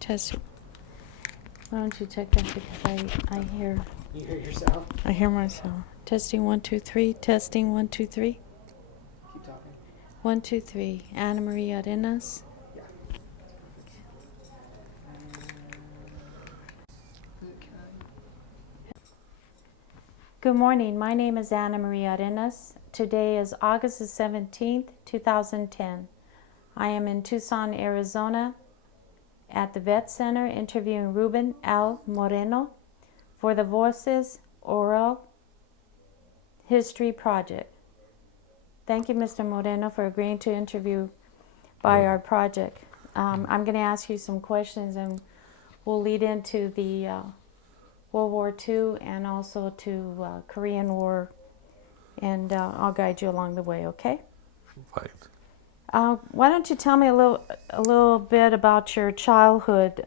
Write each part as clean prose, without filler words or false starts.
Testing. Why don't you check that because I hear. You hear yourself? I hear myself. Testing 1 2 3. Testing 1 2 3. Keep talking. 1 2 3. Ana Maria Arenas. Yeah. Okay. Good morning. My name is Ana Maria Arenas. Today is August the 17th, 2010. I am in Tucson, Arizona at the Vet Center interviewing Ruben L. Moreno for the Voces Oral History Project. Thank you, Mr. Moreno, for agreeing to interview by our project. I'm going to ask you some questions and we'll lead into the World War II and also to Korean War, and I'll guide you along the way, okay? Fine. Why don't you tell me a little bit about your childhood,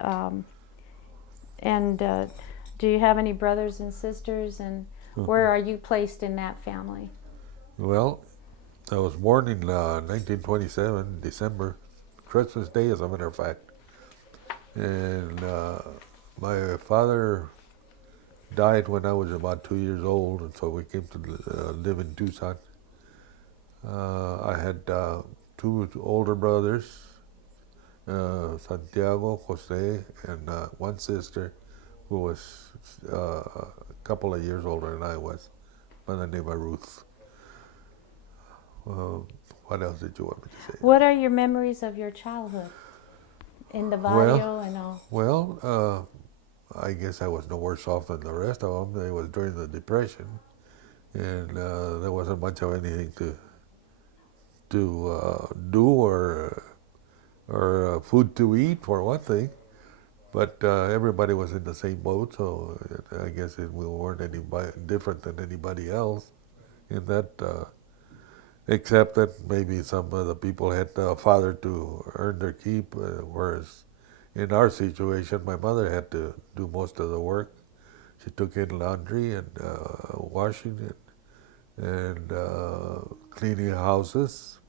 and do you have any brothers and sisters, and where are you placed in that family? Well, I was born in 1927, December, Christmas Day, as a matter of fact. And my father died when I was about 2 years old, and so we came to live in Tucson. I had two older brothers, Santiago, Jose, and one sister who was a couple of years older than I was, by the name of Ruth. What else did you want me to say? What are your memories of your childhood in the barrio and all? Well, I guess I was no worse off than the rest of them. It was during the Depression, and there wasn't much of anything to do or food to eat, for one thing. But everybody was in the same boat, so I guess we weren't any different than anybody else in that, except that maybe some of the people had a father to earn their keep, whereas in our situation, my mother had to do most of the work. She took in laundry and washing and cleaning houses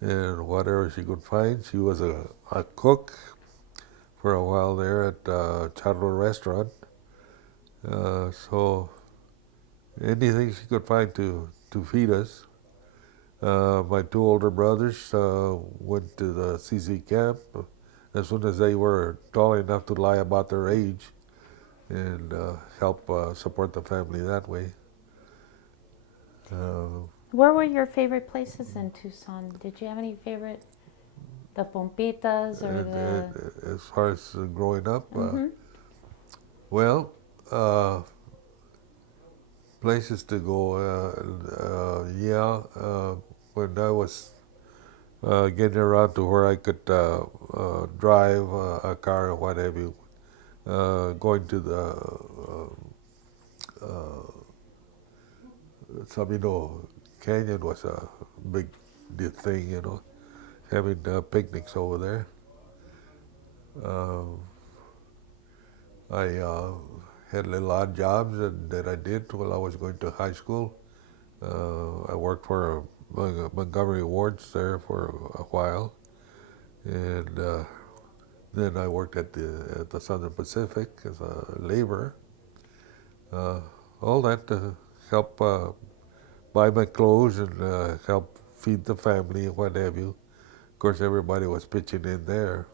and whatever she could find. She was a cook for a while there at Charro restaurant. So anything she could find to feed us. My two older brothers went to the CC camp as soon as they were tall enough to lie about their age and help support the family that way. Where were your favorite places in Tucson? Did you have any favorite, the Pompitas or the... As far as growing up, well, places to go, when I was getting around to where I could drive a car or what have you, going to the Sabino Canyon was a big thing, having picnics over there. I had little odd jobs that I did while I was going to high school. I worked for Montgomery Wards there for a while, and then I worked at the Southern Pacific as a laborer. All that to help buy my clothes and help feed the family and what have you. Of course, everybody was pitching in there.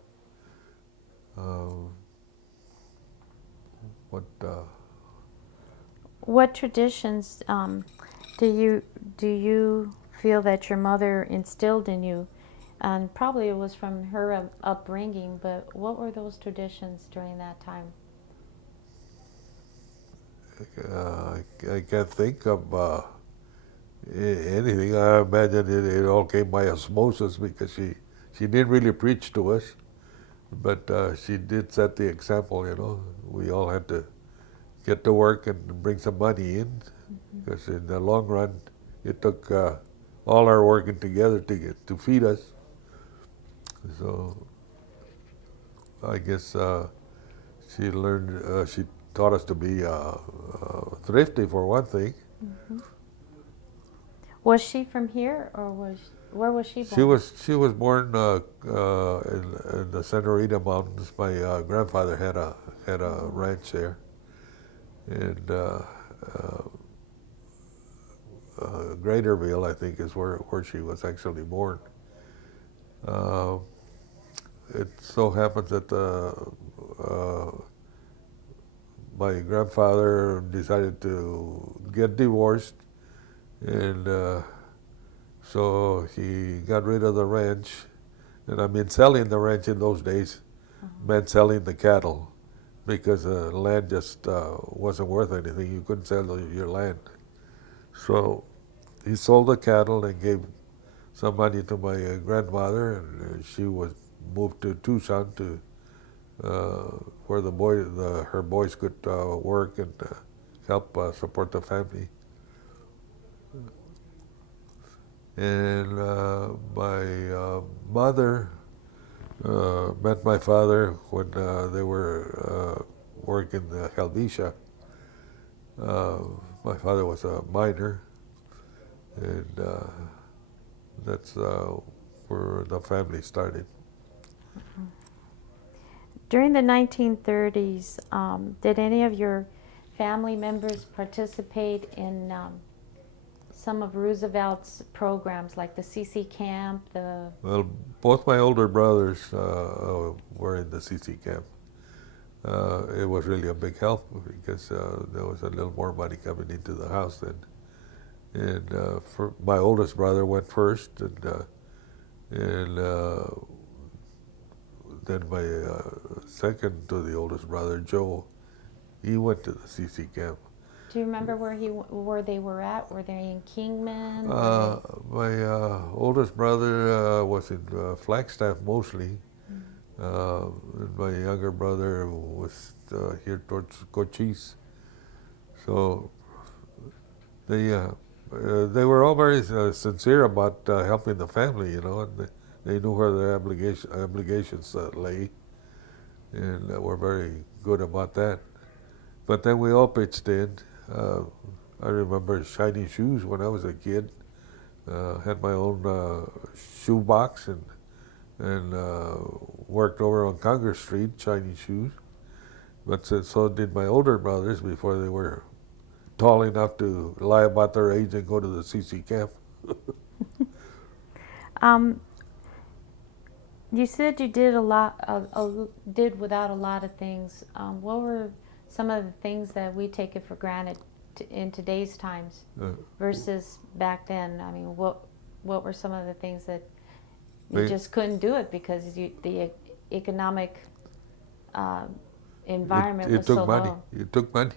What traditions do you feel that your mother instilled in you? And probably it was from her upbringing, but what were those traditions during that time? I can't think of anything. I imagine it all came by osmosis because she didn't really preach to us, but she did set the example. We all had to get to work and bring some money in, because in the long run, it took all our working together to feed us. So I guess she taught us to be thrifty, for one thing. Was she from here, or Where was she born? She was born in the Senorita Mountains. My grandfather had a ranch there, and Greaterville, I think, is where she was actually born. Uh, it so happens that my grandfather decided to get divorced, and so he got rid of the ranch. And I mean, selling the ranch in those days meant selling the cattle, because the land just wasn't worth anything. You couldn't sell your land. So he sold the cattle and gave some money to my grandmother, and she was moved to Tucson to where her boys could work and help support the family. And my mother met my father when they were working the Helvetia. My father was a miner, and that's where the family started. During the 1930s, did any of your family members participate in some of Roosevelt's programs, like the CC camp, the... Well, both my older brothers were in the CC camp. It was really a big help, because there was a little more money coming into the house then. And for my oldest brother went first, and then my second to the oldest brother, Joe, he went to the CC camp. Do you remember where they were at? Were they in Kingman? My oldest brother was in Flagstaff mostly. And my younger brother was here towards Cochise. So they were all very sincere about helping the family, and they knew where their obligations lay, and were very good about that. But then we all pitched in. I remember shiny shoes when I was a kid. Had my own shoe box, and worked over on Congress Street, shiny shoes. But so did my older brothers before they were tall enough to lie about their age and go to the CC camp. You said you did did without a lot of things. What were some of the things that we take it for granted in today's times versus back then? I mean, what were some of the things that you just couldn't do it because the economic environment was so low? It took money.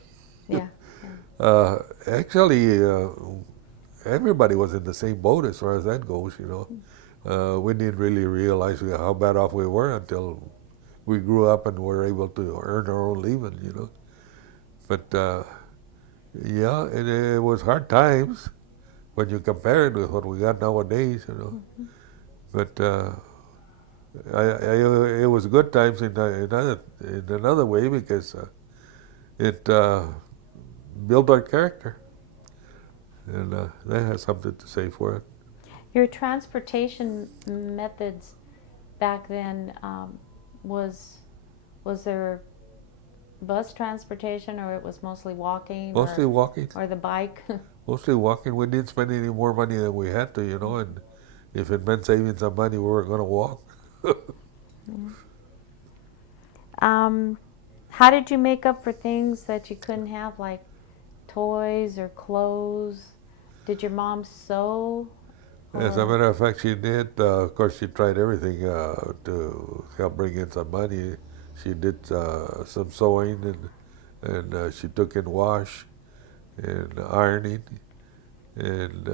Yeah. Actually, everybody was in the same boat as far as that goes, We didn't really realize how bad off we were until we grew up and were able to earn our own living, But yeah, it was hard times when you compare it with what we got nowadays, Mm-hmm. But it was good times in another way, because it built our character, and that has something to say for it. Your transportation methods back then, was there bus transportation, or it was mostly walking? Mostly walking. Or the bike? Mostly walking. We didn't spend any more money than we had to, and if it meant saving some money, we were going to walk. How did you make up for things that you couldn't have, like toys or clothes? Did your mom sew? As a matter of fact, she did. Of course, she tried everything to help bring in some money. She did some sewing, and she took in wash and ironing, and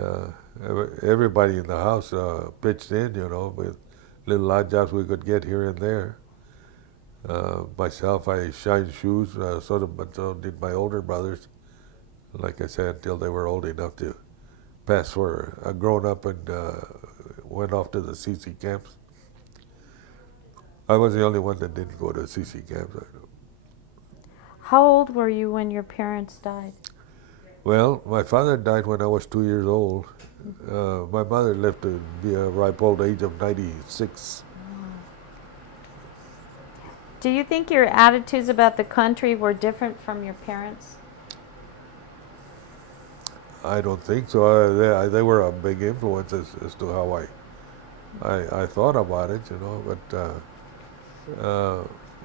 everybody in the house pitched in, with little odd jobs we could get here and there. Myself, I shined shoes, but so did my older brothers. Like I said, until they were old enough to pass for a grown up and went off to the CC camps. I was the only one that didn't go to CC camps. How old were you when your parents died? Well, my father died when I was 2 years old. My mother lived to be a ripe old age of 96. Do you think your attitudes about the country were different from your parents? I don't think so. They were a big influence as to how I thought about it, you know. But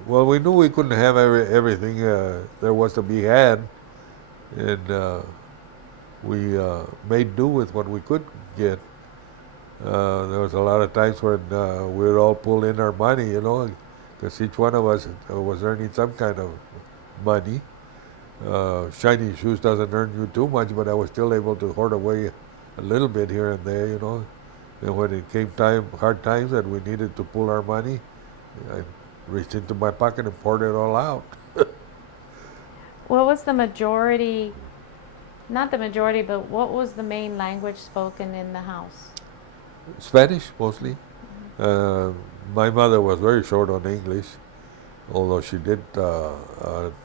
well, we knew we couldn't have everything there was to be had, and we made do with what we could get. There was a lot of times when we would all pull in our money, you know, because each one of us was earning some kind of money. Shiny shoes doesn't earn you too much, but I was still able to hoard away a little bit here and there, you know. And when it came hard times that we needed to pull our money, I reached into my pocket and poured it all out. What was the majority, not the majority, but what was the main language spoken in the house? Spanish, mostly. My mother was very short on English, although she did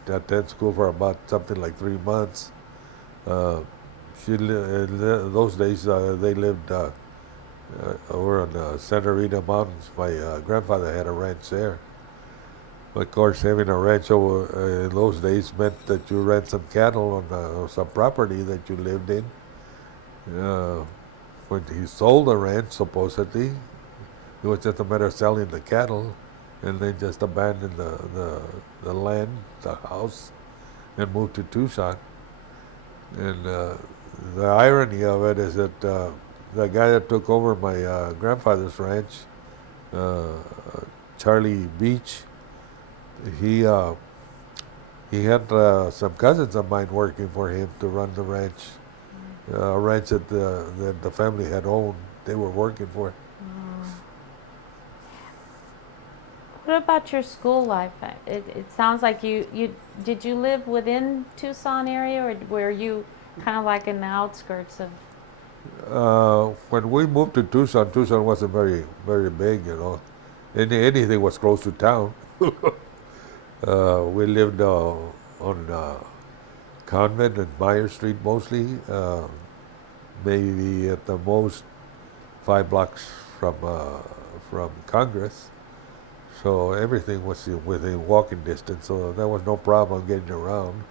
attend school for about something like 3 months. In those days, they lived over on the Santa Rita Mountains. My grandfather had a ranch there. Of course, having a ranch in those days meant that you ran some cattle on some property that you lived in. When he sold the ranch, supposedly, it was just a matter of selling the cattle and then just abandoned the land, the house, and moved to Tucson. And the irony of it is that the guy that took over my grandfather's ranch, Charlie Beach, he had some cousins of mine working for him to run the ranch, a ranch that the family had owned. They were working for. What about your school life? It sounds like did you live within Tucson area, or were you kind of like in the outskirts of? When we moved to Tucson, Tucson wasn't very, very big, you know. Anything was close to town. We lived on Convent and Meyer Street mostly, maybe at the most 5 blocks from Congress. So everything was within walking distance, so there was no problem getting around.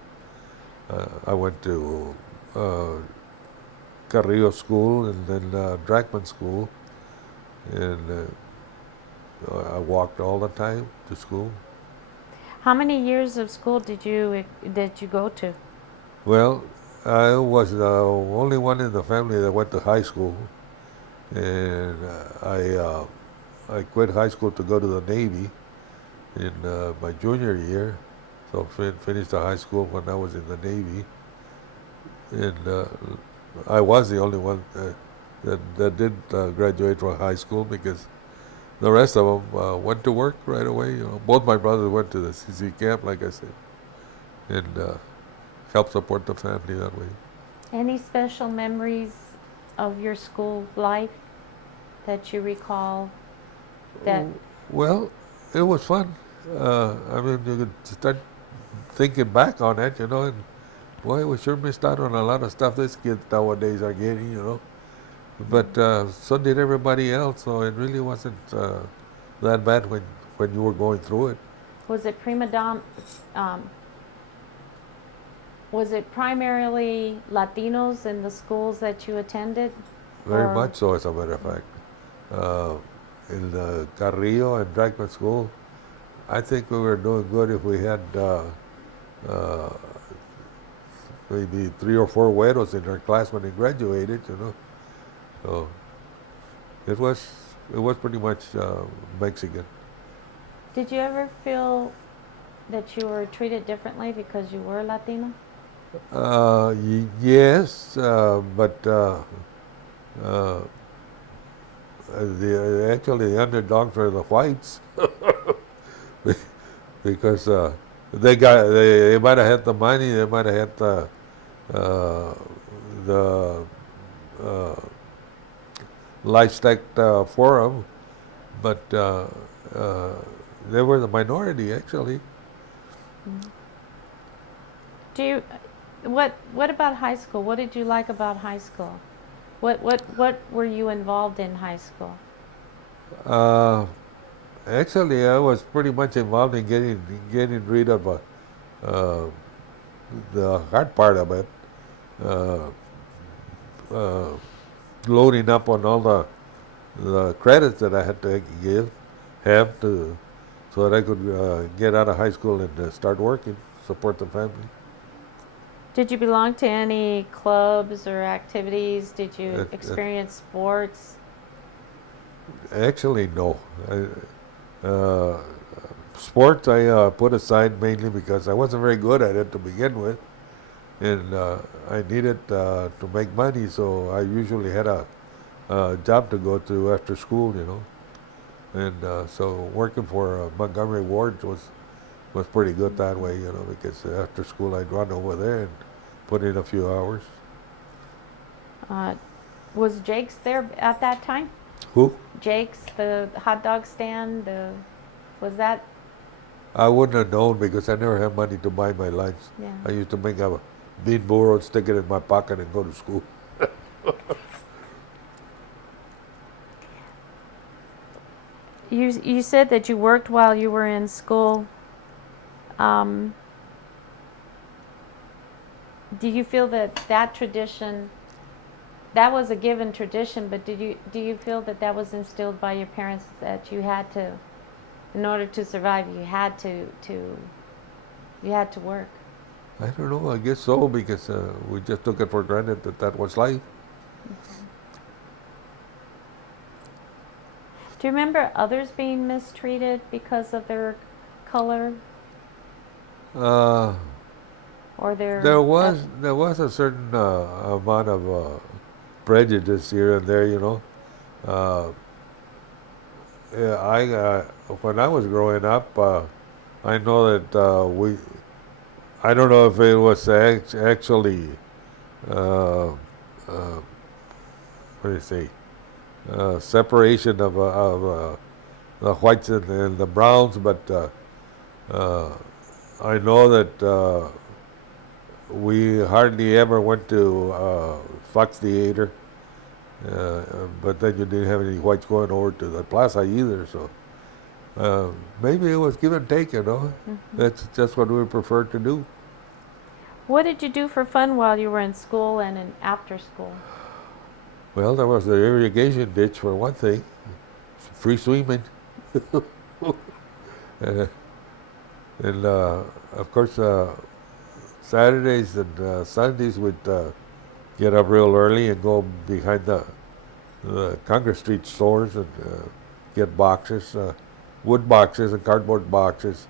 I went to Carrillo School and then Drachman School, and I walked all the time to school. How many years of school did you go to? Well, I was the only one in the family that went to high school, and I quit high school to go to the Navy in my junior year, so finished the high school when I was in the Navy, and I was the only one that did graduate from high school because the rest of them went to work right away. You know, both my brothers went to the CC camp, like I said, and helped support the family that way. Any special memories of your school life that you recall? Well, it was fun. I mean, you could start thinking back on it, you know, and boy, we sure missed out on a lot of stuff these kids nowadays are getting, you know. But so did everybody else, so it really wasn't that bad when you were going through it. Was it was it primarily Latinos in the schools that you attended? Very much so, as a matter of fact. In the Carrillo and Drachman School, I think we were doing good if we had maybe 3 or 4 güeros in our class when they graduated, you know. So it was pretty much Mexican. Did you ever feel that you were treated differently because you were Latino? Yes, but actually the underdogs were the whites because they might have had the money, they might have had the lifestyle for them, but they were the minority actually. What about high school? What did you like about high school? What were you involved in high school? Uh, Actually, I was pretty much involved in getting rid of uh, the hard part of it, uh, uh, loading up on all the credits that I had to have to, so that I could get out of high school and start working, support the family. Did you belong to any clubs or activities? Did you Uh, uh, experience sports? Actually, no. Uh, Sports I put aside mainly because I wasn't very good at it to begin with, and I needed to make money, so I usually had a job to go to after school, and so working for Montgomery Ward was pretty good that way, because after school I'd run over there and put in a few hours. Uh, was Jake's there at that time? Who? Jake's, the hot dog stand, was that? I wouldn't have known because I never had money to buy my lunch. Yeah. I used to make a bean burro, stick it in my pocket, and go to school. You said that you worked while you were in school. Um, do you feel that tradition, that was a given tradition, but do you feel that was instilled by your parents, that you had to, in order to survive, you had to work? I don't know. I guess so because we just took it for granted that was life. Do you remember others being mistreated because of their color Uh, or their? there was a certain amount of prejudice here and there, Yeah, when I was growing up, I know that I don't know if it was actually, uh, what do you say, separation of the whites and the browns, but uh, I know that we hardly ever went to Fox Theater, but then you didn't have any whites going over to the plaza either, so maybe it was give and take, That's just what we preferred to do. What did you do for fun while you were in school and after school? Well, there was the irrigation ditch for one thing, free swimming. uh, and of course, Saturdays and Sundays we'd get up real early and go behind the Congress Street stores and get boxes, wood boxes and cardboard boxes.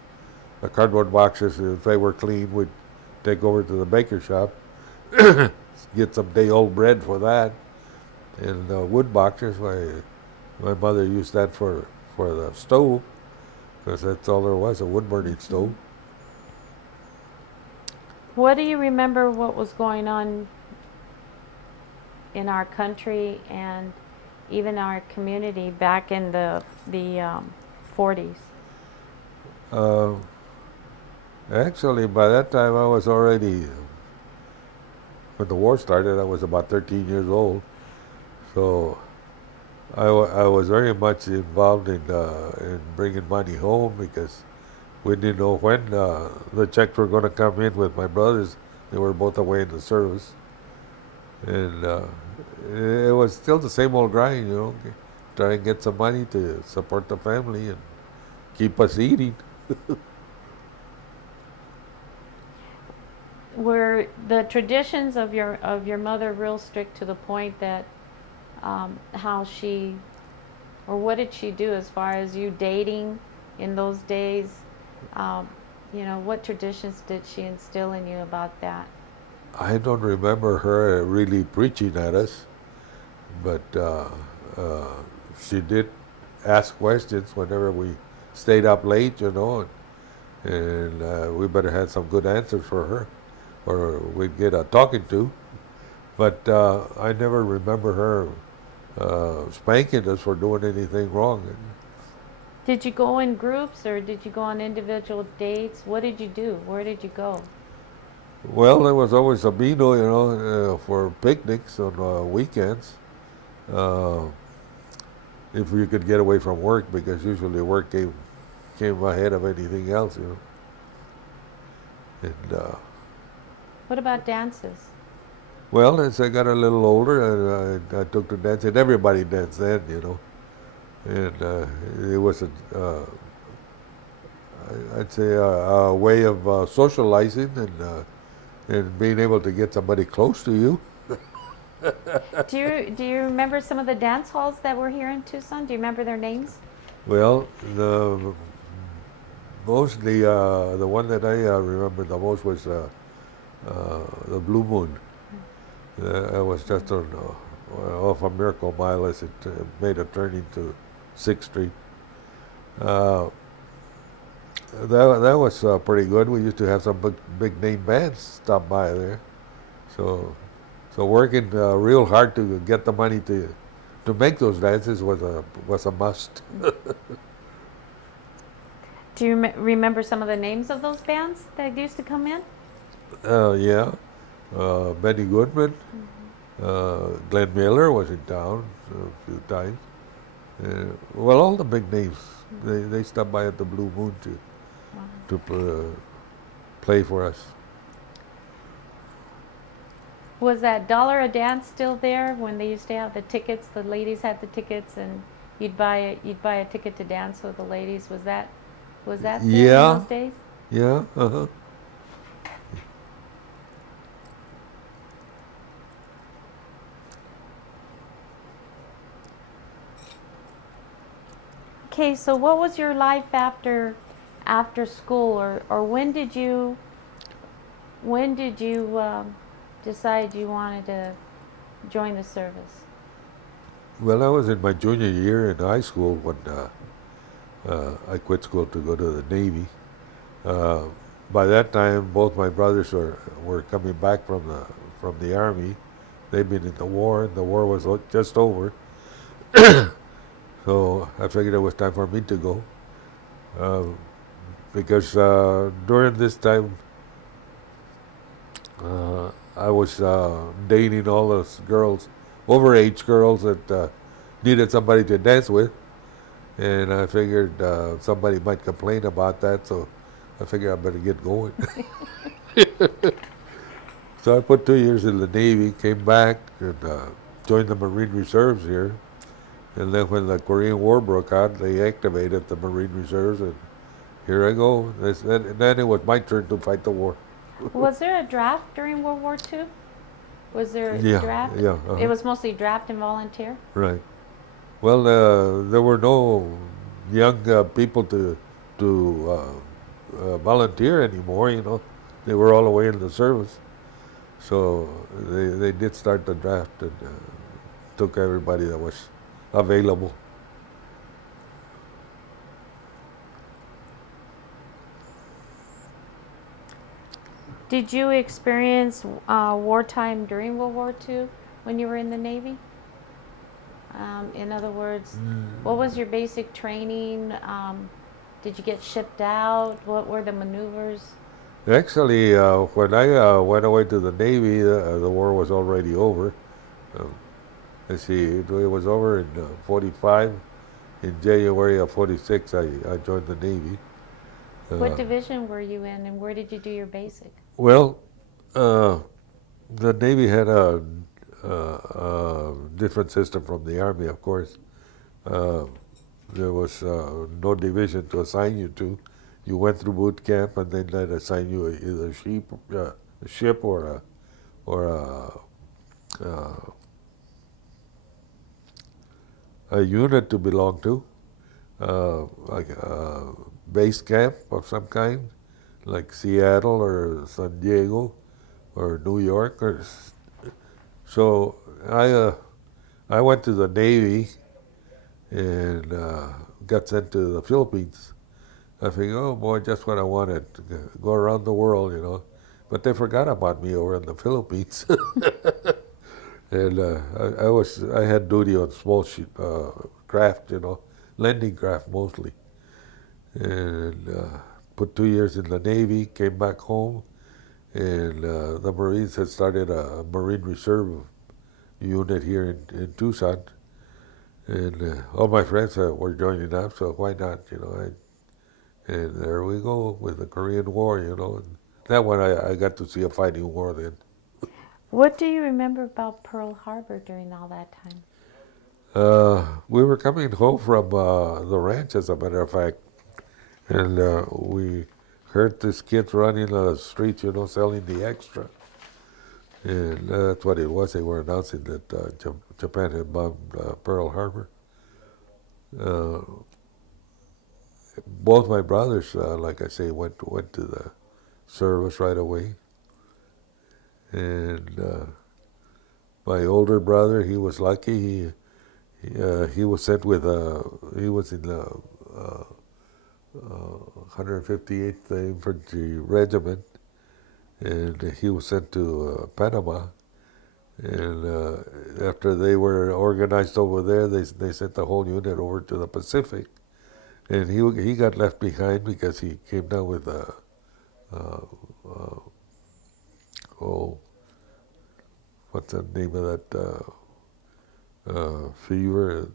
The cardboard boxes, if they were clean, we'd take over to the baker shop, get some day-old bread for that. And wood boxes, my mother used that for the stove, because that's all there was, a wood-burning stove. What do you remember what was going on in our country and even our community back in the 40s? Actually, by that time I was already, when the war started, I was about 13 years old. So I was very much involved in bringing money home because we didn't know when the checks were going to come in with my brothers. They were both away in the service. And it was still the same old grind, try and get some money to support the family and keep us eating. Were the traditions of your mother real strict to the point that how she, or what did she do as far as you dating in those days? What traditions did she instill in you about that? I don't remember her really preaching at us, but she did ask questions whenever we stayed up late, and we better have some good answers for her, or we'd get a talking to. But I never remember her spanking us for doing anything wrong. Did you go in groups or did you go on individual dates? What did you do? Where did you go? Well, there was always a vino, for picnics on weekends. Uh, if we could get away from work, because usually work came ahead of anything else, And What about dances? well, as I got a little older, I took to dancing. Everybody danced then, and it was I'd say a way of socializing and being able to get somebody close to you. Do you remember some of the dance halls that were here in Tucson? Do you remember their names? Well, the one that I remember the most was the Blue Moon. I was just on off a Miracle Mile as it made a turn into 6th Street. Uh, that was pretty good. We used to have some big name bands stop by there. So working real hard to get the money to make those dances was a must. Do you remember some of the names of those bands that used to come in? Yeah, Benny Goodman, Glenn Miller was in town a few times. Well, all the big names they stopped by at the Blue Moon to play for us. Was that dollar a dance still there when they used to have the tickets? The ladies had the tickets, and you'd buy a ticket to dance with the ladies. Was that there in Yeah, those days? yeah, uh-huh. Okay, so what was your life after school, or when did you decide you wanted to join the service? Well, I was in my junior year in high school when I quit school to go to the Navy. Uh, by that time, both my brothers were coming back from the Army. They'd been in the war, and the war was just over. So I figured it was time for me to go. Uh, because during this time, I was dating all those girls, overage girls that needed somebody to dance with. And I figured somebody might complain about that, so I figured I better get going. So I put 2 years in the Navy, came back, and joined the Marine Reserves here. And then when the Korean War broke out, they activated the Marine Reserves, and here I go. Then it was my turn to fight the war. Was there a draft during World War II? Was there a Yeah, draft? yeah, It was mostly draft and volunteer? right. Well, there were no young people to volunteer anymore. They were all away in the service. So they did start the draft and took everybody that was available. Did you experience wartime during World War II when you were in the Navy? In other words, what was your basic training? Did you get shipped out? What were the maneuvers? Actually, when I went away to the Navy, the war was already over. Um, let's see, it was over in 45. In January of 46, I joined the Navy. What division were you in, and where did you do your basic? Well, the Navy had a different system from the Army, of course. There was no division to assign you to. You went through boot camp, and then they'd assign you either a ship or a unit to belong to, like a base camp of some kind, like Seattle or San Diego or New York. So I went to the Navy and got sent to the Philippines. I figured, oh boy, just what I wanted, to go around the world. But they forgot about me over in the Philippines. And I had duty on small craft, landing craft mostly. And put 2 years in the Navy, came back home, and the Marines had started a Marine Reserve unit here in Tucson, and all my friends were joining up, so why not, you know? And there we go with the Korean War, you know. And that one I got to see a fighting war then. What do you remember about Pearl Harbor during all that time? We were coming home from the ranch, as a matter of fact, and we heard these kids running on the streets, you know, selling the extra. And that's what it was. They were announcing that Japan had bombed Pearl Harbor. Uh, both my brothers, like I say, went to the service right away. And my older brother, he was lucky. He was sent with he was in the 158th Infantry Regiment, and he was sent to Panama. And after they were organized over there, they sent the whole unit over to the Pacific, and he got left behind because he came down with oh, what's the name of that fever?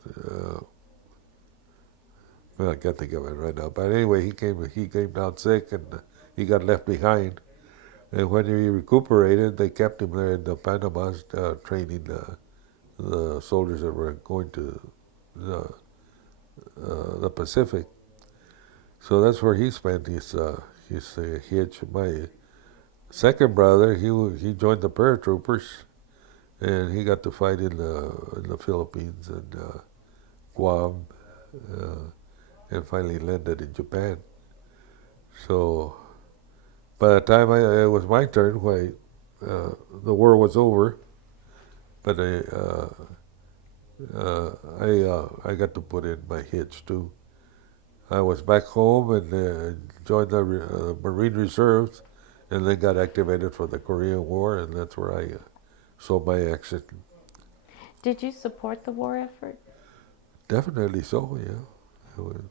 Well, I can't think of it right now. But anyway, he came down sick, and he got left behind. And when he recuperated, they kept him there in the Panama, training the soldiers that were going to the Pacific. So that's where he spent his hitch. My second brother, he joined the paratroopers, and he got to fight in the Philippines and Guam, and finally landed in Japan. So by the time it was my turn, the war was over, but I got to put in my hitch too. I was back home and joined the Marine Reserves, and then got activated for the Korean War, and that's where I saw my exit. Did you support the war effort? Definitely so, yeah. It was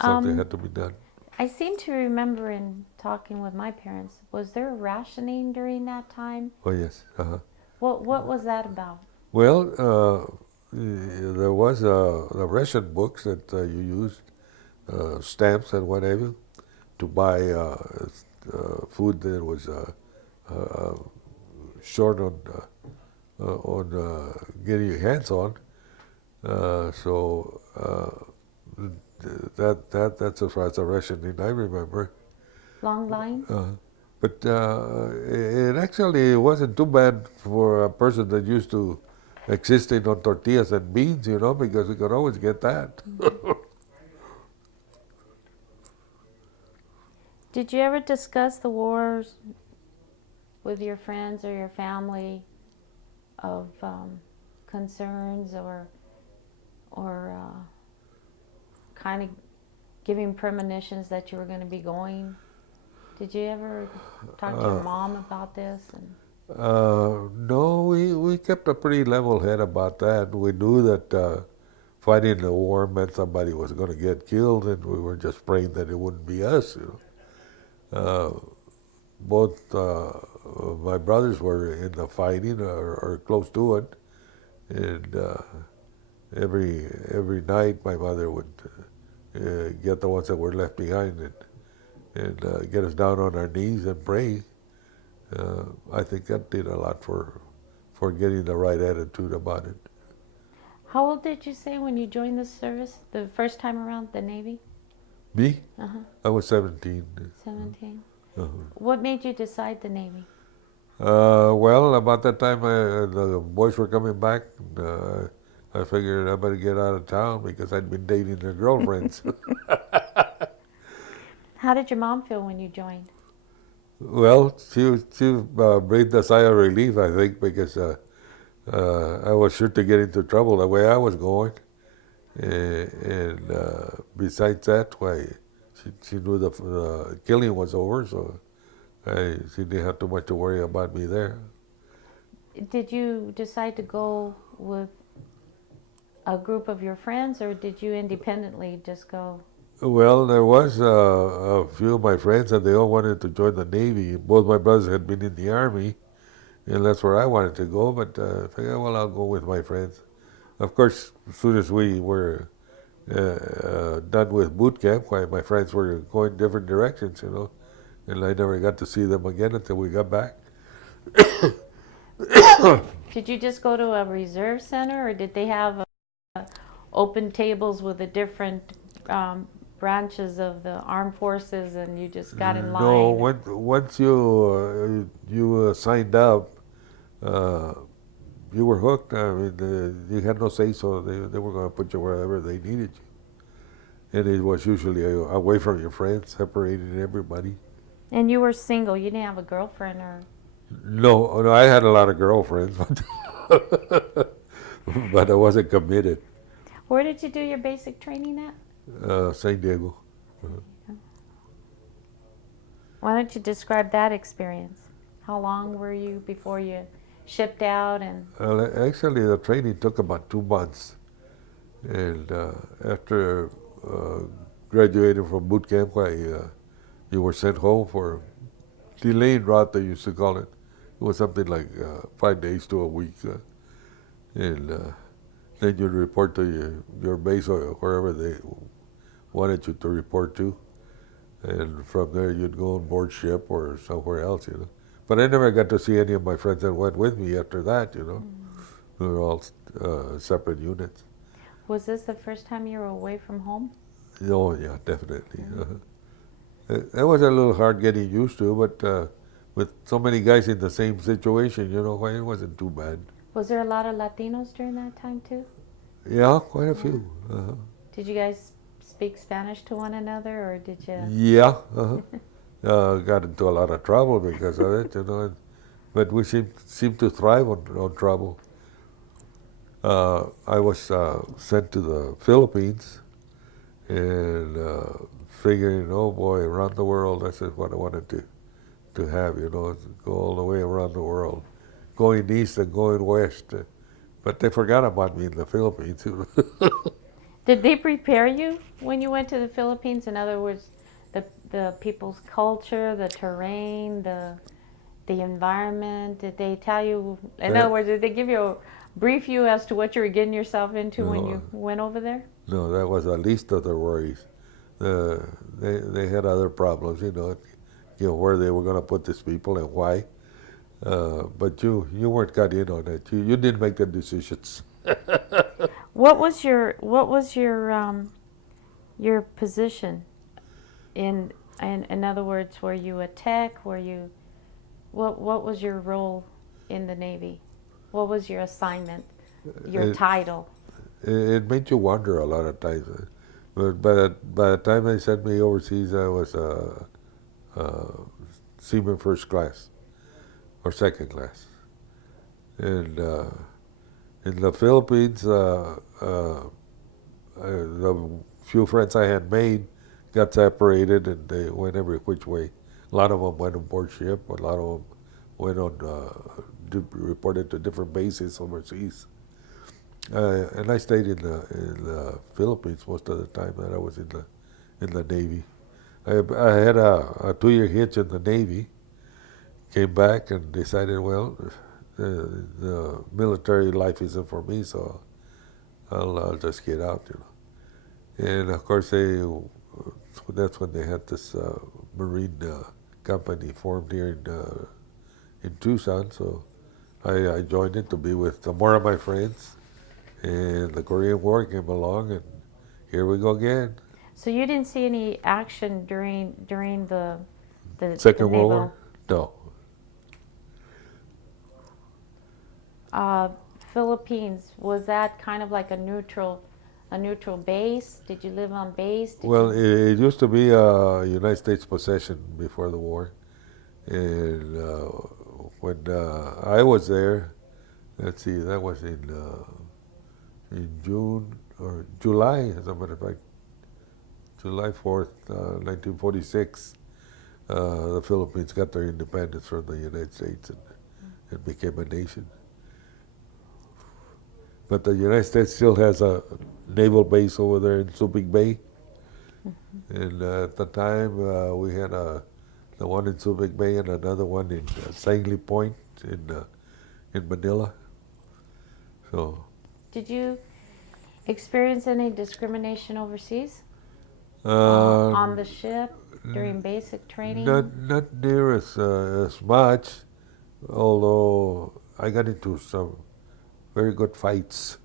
something had to be done. I seem to remember in talking with my parents, was there rationing during that time? Oh yes. What was that about? Well, there was the ration books that you used, stamps and what have you, to buy food that was short on getting your hands on. So that's as far as the rationing I remember. Long lines? But it actually wasn't too bad for a person that used to existing on tortillas and beans, you know, because we could always get that. Did you ever discuss the wars with your friends or your family of concerns or kind of giving premonitions that you were going to be going? Did you ever talk to your mom about this? No, we kept a pretty level head about that. We knew that fighting the war meant somebody was going to get killed, and we were just praying that it wouldn't be us. You know, both my brothers were in the fighting or close to it, and every night my mother would get the ones that were left behind and get us down on our knees and pray. I think that did a lot for getting the right attitude about it. How old did you say when you joined the service, the first time around, the Navy? Me? Uh-huh. I was 17. 17. Uh-huh. What made you decide the Navy? Well, about that time, the boys were coming back. I figured I better get out of town because I'd been dating their girlfriends. How did your mom feel when you joined? Well, she breathed a sigh of relief, I think, because I was sure to get into trouble the way I was going. And besides that, why, she knew the killing was over, so she didn't have too much to worry about me there. Did you decide to go with a group of your friends, or did you independently just go? Well, there was a few of my friends, and they all wanted to join the Navy. Both my brothers had been in the Army, and that's where I wanted to go. But I figured, well, I'll go with my friends. Of course, as soon as we were done with boot camp, my friends were going different directions, you know, and I never got to see them again until we got back. Did you just go to a reserve center, or did they have open tables with the different branches of the armed forces, and you just got in No, line? once you signed up, uh, you were hooked. I mean, you had no say, so they were going to put you wherever they needed you. And it was usually away from your friends, separating everybody. And you were single. You didn't have a girlfriend, or? No, no, I had a lot of girlfriends, but I wasn't committed. Where did you do your basic training at? San Diego. Why don't you describe that experience? How long were you before you shipped out? And Actually, the training took about 2 months. And after graduating from boot camp, you were sent home for delayed route, they used to call it. It was something like 5 days to a week. And then you'd report to your base or wherever they wanted you to report to. And from there, you'd go on board ship or somewhere else, you know. But I never got to see any of my friends that went with me after that, you know. We were all separate units. was this the first time you were away from home? Oh, yeah, definitely. It was a little hard getting used to, but with so many guys in the same situation, you know, it wasn't too bad. Was there a lot of Latinos during that time too? Yeah, quite a few. Did you guys speak Spanish to one another, or did you? Yeah, got into a lot of trouble because of it, you know. But we seemed to thrive on trouble. I was sent to the Philippines, and figuring, oh boy, around the world, that's just what I wanted to have, you know, go all the way around the world, going east and going west. But they forgot about me in the Philippines. Did they prepare you when you went to the Philippines? In other words, the people's culture, the terrain, the environment. Did they tell you? In other words, did they give you brief you as to what you were getting yourself into when you went over there? No, that was the least of their worries. They had other problems, you know, where they were going to put these people and why. But you weren't got in on it. You didn't make the decisions. What was your position in other words, were you a tech? Were you what was your role in the Navy? What was your assignment? Your title? It made you wonder a lot of times. But by the time they sent me overseas, I was seaman first class or second class. And in the Philippines, the few friends I had made got separated, and they went every which way. A lot of them went on board ship. A lot of them went on reported to different bases overseas. And I stayed in the Philippines most of the time that I was in the Navy. I had a 2-year hitch in the Navy. Came back and decided, well, the military life isn't for me, so I'll just get out, you know. And of course, that's when they had this marine company formed here in Tucson. So I joined it to be with more of my friends. And the Korean War came along, and here we go again. So you didn't see any action during the Second naval. World War? No. Philippines, was that kind of like a neutral base? Did you live on base? Well, it used to be a United States possession before the war, and when I was there, let's see, that was in June or July, as a matter of fact, July 4th, 1946, the Philippines got their independence from the United States and became a nation. But the United States still has a naval base over there in Subic Bay, And at the time, we had the one in Subic Bay and another one in Sangley Point in Manila. So, Did you experience any discrimination overseas? uh, On the ship, during basic training? not near as much, although I got into some very good fights.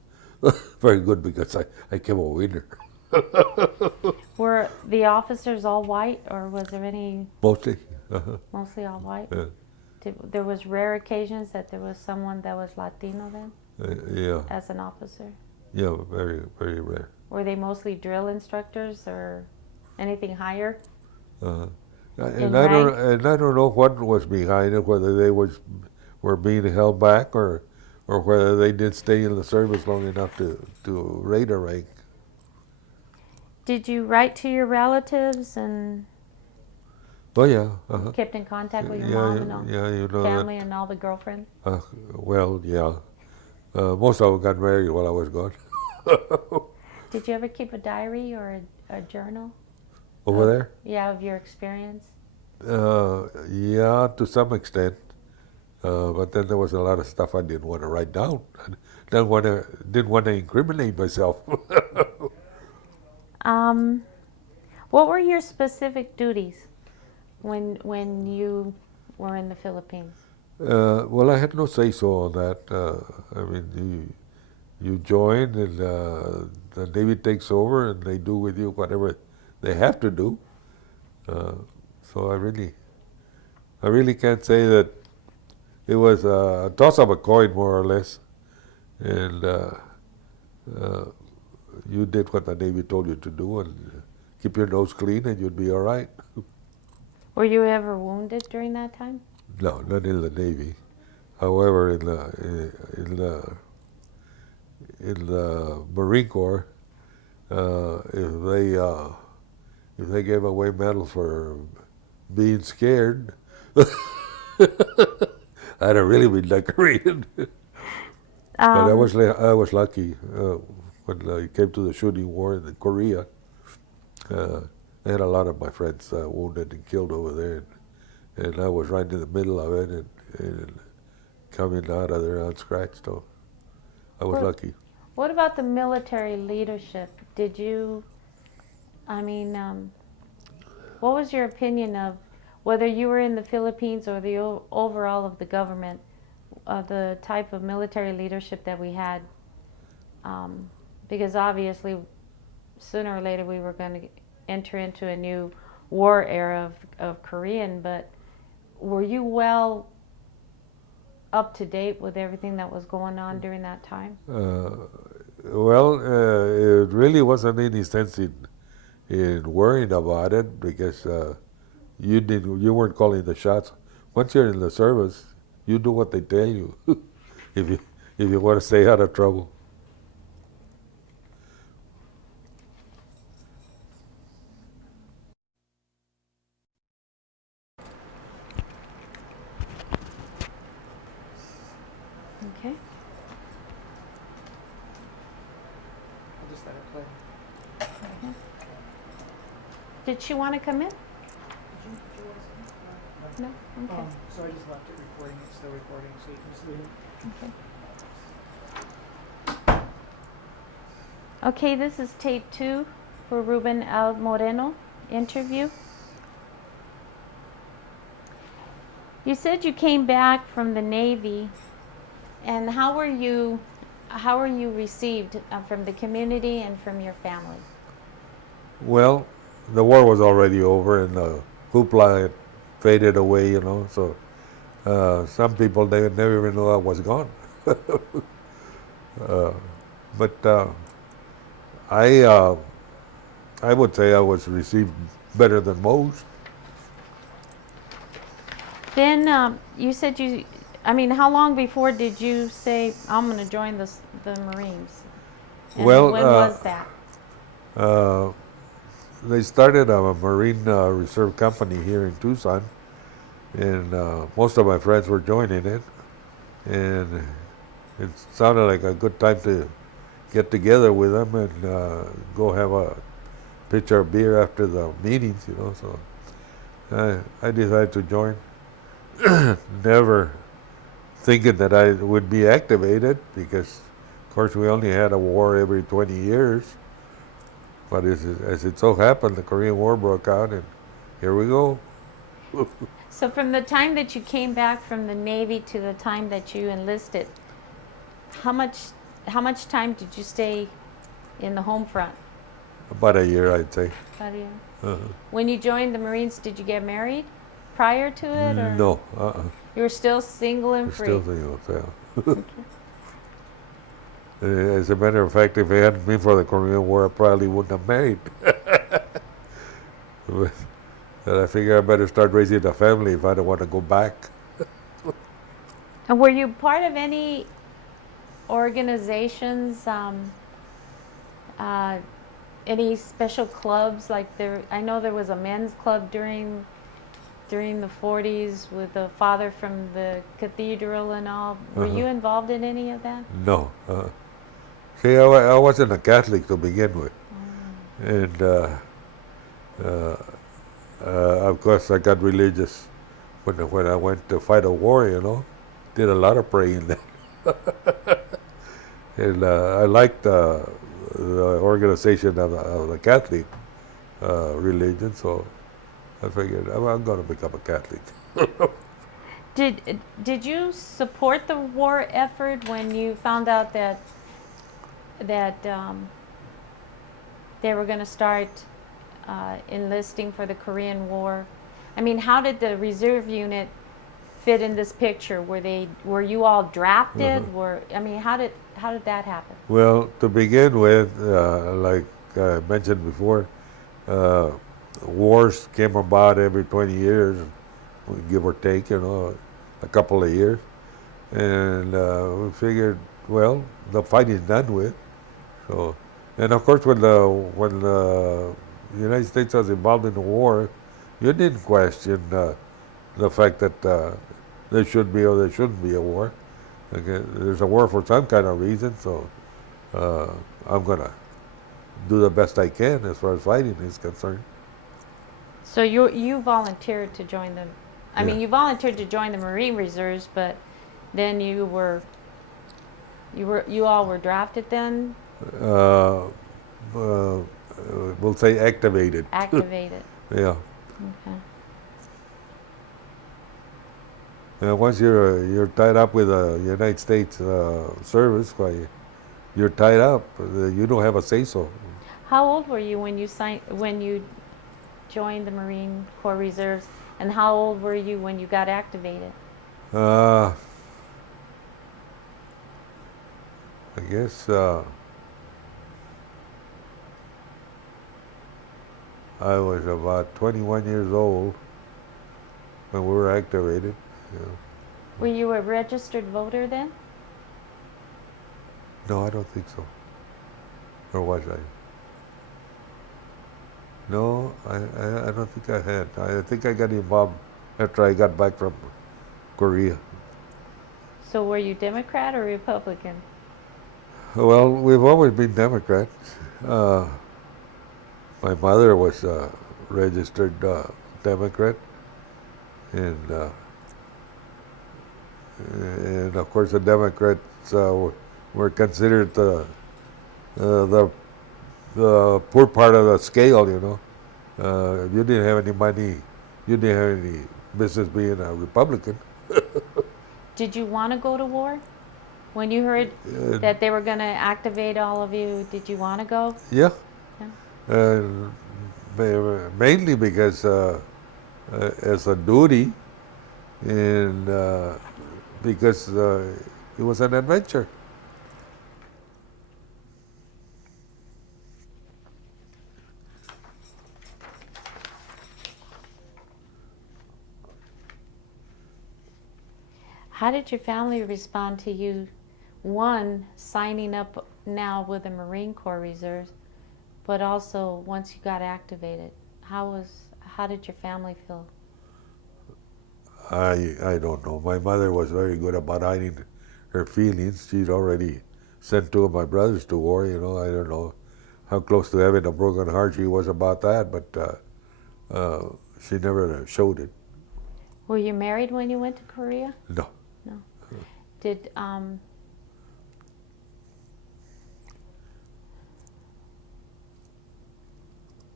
Very good because I came a winner. Were the officers all white, or was there any Mostly. Uh-huh. mostly all white? Yeah. There was rare occasions that there was someone that was Latino then, Yeah. as an officer? Yeah, very, very rare. Were they mostly drill instructors or anything higher? Uh, In and I don't rank? know what was behind it, whether they were being held back or whether they did stay in the service long enough to rate a rank. Did you write to your relatives and Oh yeah. Uh-huh. kept in contact with your Yeah, mom and all, yeah, you know family and all the girlfriends? that. Well, yeah. Most of them got married while I was gone. Did you ever keep a diary or a journal? Over there? Yeah, of your experience? Yeah, to some extent. But then there was a lot of stuff I didn't want to write down. I didn't want to incriminate myself. What were your specific duties when you were in the Philippines? Well, I had no say-so on that. I mean, you join and the Navy takes over and they do with you whatever they have to do. So I really can't say that it was a toss of a coin, more or less. And you did what the Navy told you to do and keep your nose clean and you'd be all right. Were you ever wounded during that time? No, not in the Navy. However, in the Marine Corps, if they gave away medals for being scared, I'd have really been decorated. But I was lucky when I came to the shooting war in Korea. I had a lot of my friends wounded and killed over there, and I was right in the middle of it and coming out of there unscratched. So I was lucky. What about the military leadership? Did you, what was your opinion of whether you were in the Philippines or the overall of the government, the type of military leadership that we had? Because obviously, sooner or later we were going to enter into a new war era of Korean, but were you well up to date with everything that was going on during that time? Well, it really wasn't any sense in worrying about it because you weren't calling the shots. Once you're in the service, you do what they tell you if you want to stay out of trouble. Okay. I'll just let it play. Did she want to come in? No? Okay. So I just left it recording. It's still recording, so you can just leave it. Okay. Okay, this is tape 2 for Ruben L. Moreno interview. You said you came back from the Navy, and how were you received from the community and from your family? Well, the war was already over and the hoopla had faded away, you know, so some people, they never even knew I was gone. But I would say I was received better than most. Then you said how long before did you say, I'm going to join the Marines? And Well, when was that? They started a Marine Reserve Company here in Tucson, and most of my friends were joining it, and it sounded like a good time to get together with them and go have pitcher of beer after the meetings, you know. So I decided to join. Never thinking that I would be activated because, of course, we only had a war every 20 years. But as it so happened, the Korean War broke out, and here we go. So from the time that you came back from the Navy to the time that you enlisted, how much time did you stay in the home front? About a year, I'd say. About a year. Uh-huh. When you joined the Marines, did you get married prior to it, or No, you were still single and free? Still single, yeah. As a matter of fact, if it hadn't been for the Korean War, I probably wouldn't have married. But I figure I better start raising a family if I don't want to go back. And were you part of any organizations, any special clubs? Like I know there was a men's club during the 40s with the father from the cathedral and all. Were you involved in any of that? No. See, I wasn't a Catholic to begin with. And of course I got religious when I went to fight a war, you know. Did a lot of praying then. And I liked the organization of the Catholic religion, so I figured I'm going to become a Catholic. Did you support the war effort when you found out that they were going to start enlisting for the Korean War? I mean, how did the reserve unit fit in this picture? Were you all drafted? How did that happen? Well, to begin with, like I mentioned before, wars came about every 20 years, give or take, you know, a couple of years. And we figured, well, the fight is done with. So, and of course, when the United States was involved in the war, you didn't question the fact that there should be or there shouldn't be a war. Okay, there's a war for some kind of reason, so I'm gonna do the best I can as far as fighting is concerned. So you volunteered to join the, I mean, Yeah. you volunteered to join the Marine Reserves, but then you all were drafted then? We'll say activated. Activated. Yeah. Okay. Once you're tied up with a United States service, why you're tied up. You don't have a say-so. How old were you when you joined the Marine Corps Reserves, and how old were you when you got activated? I guess I was about 21 years old when we were activated. Yeah. Were you a registered voter then? No, I don't think so. Or was I? No, I don't think I had. I think I got involved after I got back from Korea. So were you Democrat or Republican? Well, we've always been Democrats. My mother was a registered Democrat, and of course the Democrats were considered the poor part of the scale, you know. If you didn't have any money, you didn't have any business being a Republican. Did you want to go to war? When you heard that they were going to activate all of you, did you want to go? Yeah. Yeah. Mainly because as a duty, and because it was an adventure. How did your family respond to you, one, signing up now with the Marine Corps Reserves, but also once you got activated? How did your family feel? I don't know. My mother was very good about hiding her feelings. She'd already sent two of my brothers to war, you know. I don't know how close to having a broken heart she was about that, but she never showed it. Were you married when you went to Korea? No. No. Did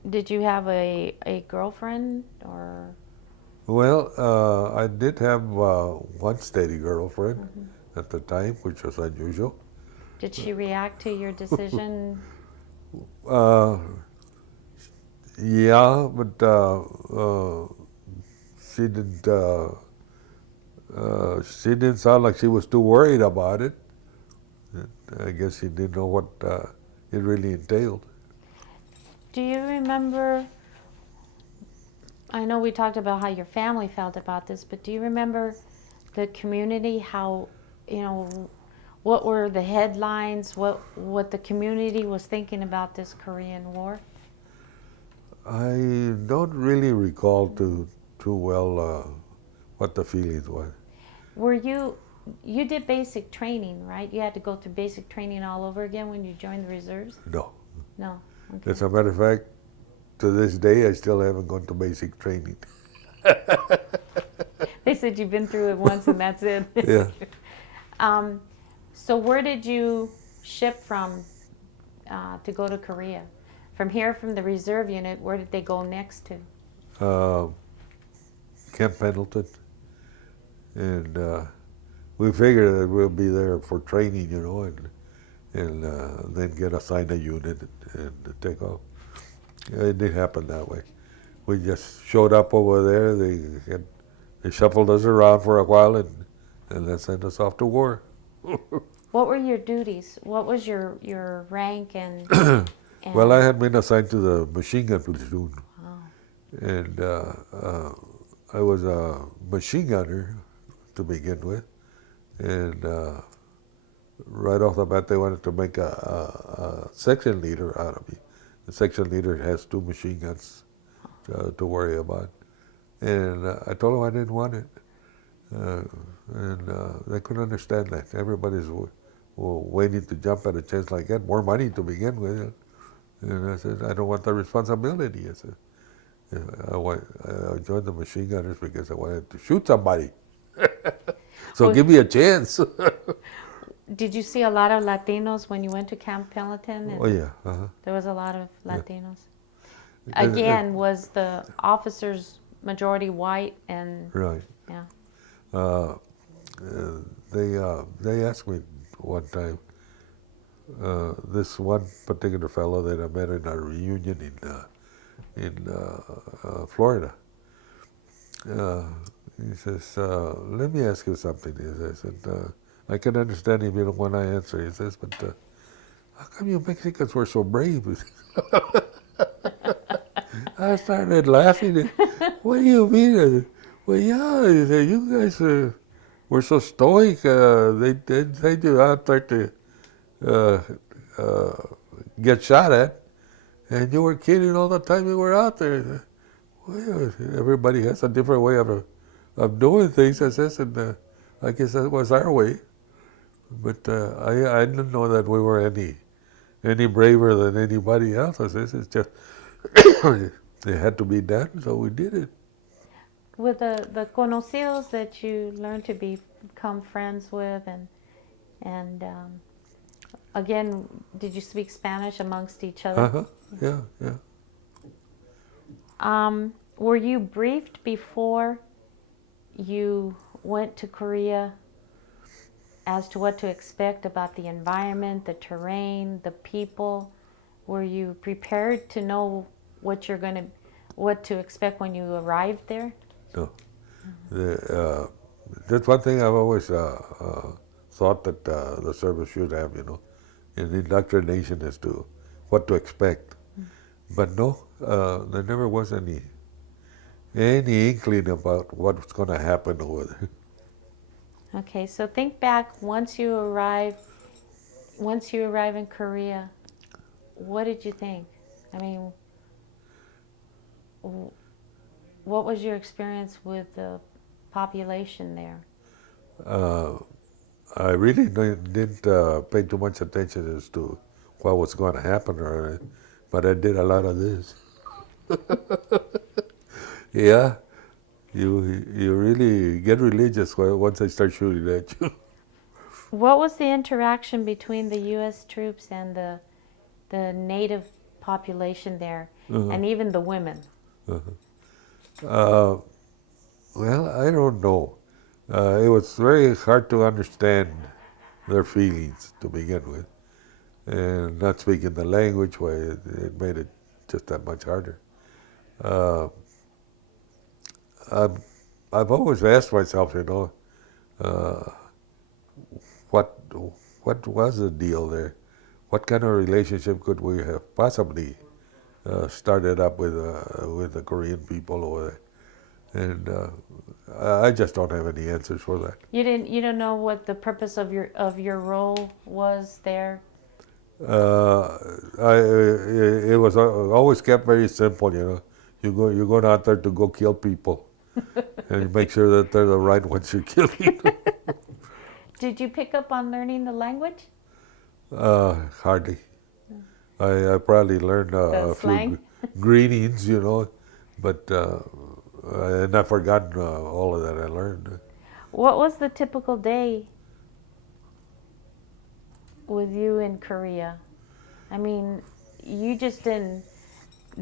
did you have a girlfriend or? Well, I did have one steady girlfriend at the time, which was unusual. Did she react to your decision? Uh, yeah, but she didn't. She didn't sound like she was too worried about it. I guess she didn't know what it really entailed. Do you remember? I know we talked about how your family felt about this, but do you remember the community? How, you know, what were the headlines? What the community was thinking about this Korean War? I don't really recall too well what the feelings were. Were you did basic training, right? You had to go through basic training all over again when you joined the reserves? No. No. Okay. As a matter of fact, to this day, I still haven't gone to basic training. They said you've been through it once and that's it. Yeah. So where did you ship from to go to Korea? From here, from the reserve unit, where did they go next to? Camp Pendleton. And we figured that we'll be there for training, you know, and then get assigned a unit and take off. It didn't happen that way. We just showed up over there. They shuffled us around for a while and then sent us off to war. What were your duties? What was your rank and Well, I had been assigned to the machine gun platoon, Oh. and I was a machine gunner to begin with, and right off the bat they wanted to make a section leader out of me. The section leader has 2 machine guns to worry about, and I told them I didn't want it, and they couldn't understand that. Everybody's waiting to jump at a chance like that, more money to begin with. And I said, I don't want the responsibility. I said, I joined the machine gunners because I wanted to shoot somebody. So Well, give me a chance. did you see a lot of Latinos when you went to Camp Pendleton? Oh yeah. There was a lot of Latinos. And- Again, was the officers majority white and Right. yeah. They asked me one time, this one particular fellow that I met in a reunion in Florida. He says, let me ask you something. I said, I can understand if you don't want to answer. He says, but how come you Mexicans were so brave? I started laughing. What do you mean? I said, well, yeah, he said, you guys were so stoic. They do out there to get shot at, and you were kidding all the time you were out there. Well, everybody has a different way of doing things. I says, and I guess that was our way. But I didn't know that we were any braver than anybody else. I says, it's just it had to be done, so we did it. With the conocidos that you learned to become friends with and again, did you speak Spanish amongst each other? Yeah, yeah. Were you briefed before you went to Korea as to what to expect about the environment, the terrain, the people? Were you prepared to know what to expect when you arrived there? No. That's one thing I've always thought that the service should have, you know, an indoctrination as to what to expect. But no, there never was any inkling about what's going to happen over there. Okay, so think back once you arrive in Korea, what did you think? I mean, what was your experience with the population there? I really didn't pay too much attention as to what was going to happen, but I did a lot of this. Yeah, you really get religious once I start shooting at you. What was the interaction between the U.S. troops and the native population there, and even the women? Uh, well, I don't know. It was very hard to understand their feelings to begin with, and not speaking the language, why it made it just that much harder. Uh, I've, I've always asked myself, uh, what what was the deal there? What kind of relationship could we have possibly started up with the Korean people over there? And I just don't have any answers for that. You don't know what the purpose of your role was there? It was always kept very simple, you know. You're going out there to go kill people, and you make sure that they're the right ones you're killing. Did you pick up on learning the language? Hardly. I probably learned The a slang? few greetings, you know, but and I've forgotten all of that I learned. What was the typical day with you in Korea? I mean, you just didn't.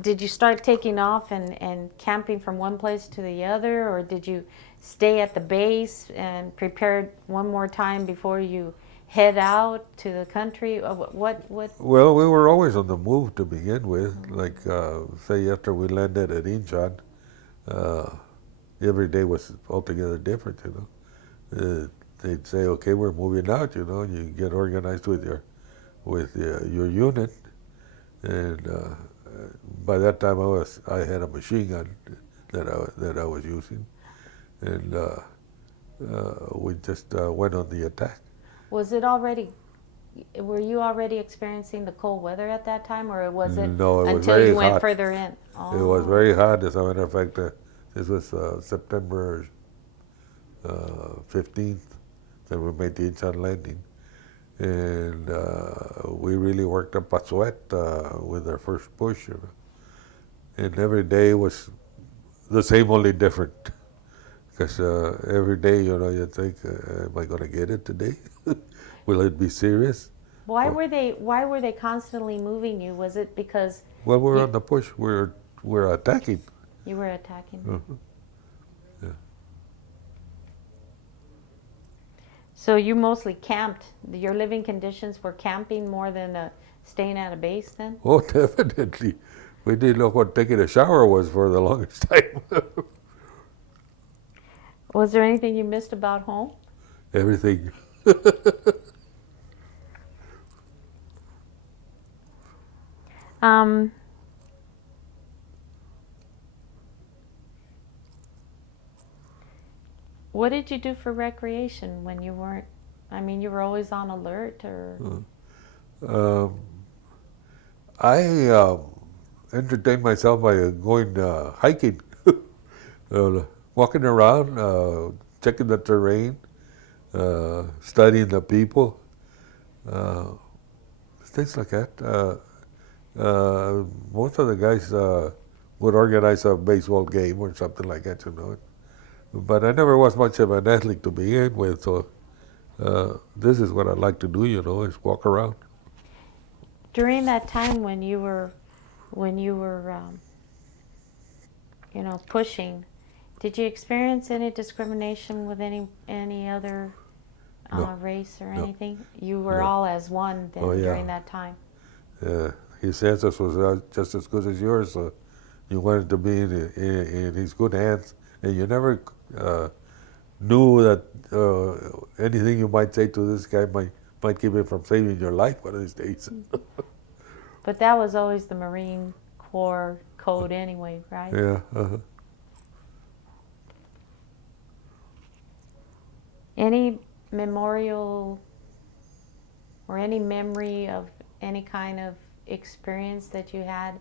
Did you start taking off and camping from one place to the other, or did you stay at the base and prepare one more time before you head out to the country? What? Well, we were always on the move to begin with. Like, say, after we landed at Incheon, uh, every day was altogether different, you know. They'd say, okay, we're moving out, you know, you get organized with your unit. And by that time, I had a machine gun that I was using. And we just went on the attack. Was it already? Were you already experiencing the cold weather at that time, or was it No, it was until very you went hot. further in? It was very hot. As a matter of fact, this was September 15th that we made the Incheon landing. And we really worked up a sweat with our first push. You know. And every day was the same, only different. Because every day, you know, you think, am I going to get it today? Will it be serious? Why were they constantly moving you? Was it because Well, we're you, on the push. We're attacking. you were attacking? Yeah. So you mostly camped. Your living conditions were camping more than staying at a base then? Oh, definitely. We didn't know what taking a shower was for the longest time. Was there anything you missed about home? Everything. What did you do for recreation when you weren't? I mean, you were always on alert, or? I entertained myself by going hiking, walking around, checking the terrain, studying the people, things like that. Most of the guys would organize a baseball game or something like that, you know. But I never was much of an athlete to begin with, so this is what I like to do, you know, is walk around. During that time when you were, you know, pushing, did you experience any discrimination with any other No. race or No. anything? You were No. all as one then Oh, yeah. during that time. His answers was just as good as yours, so you wanted to be in his good hands, and you never knew that anything you might say to this guy might keep him from saving your life one of these days. But that was always the Marine Corps code anyway, right? Yeah. Any memorial or any memory of any kind of experience that you had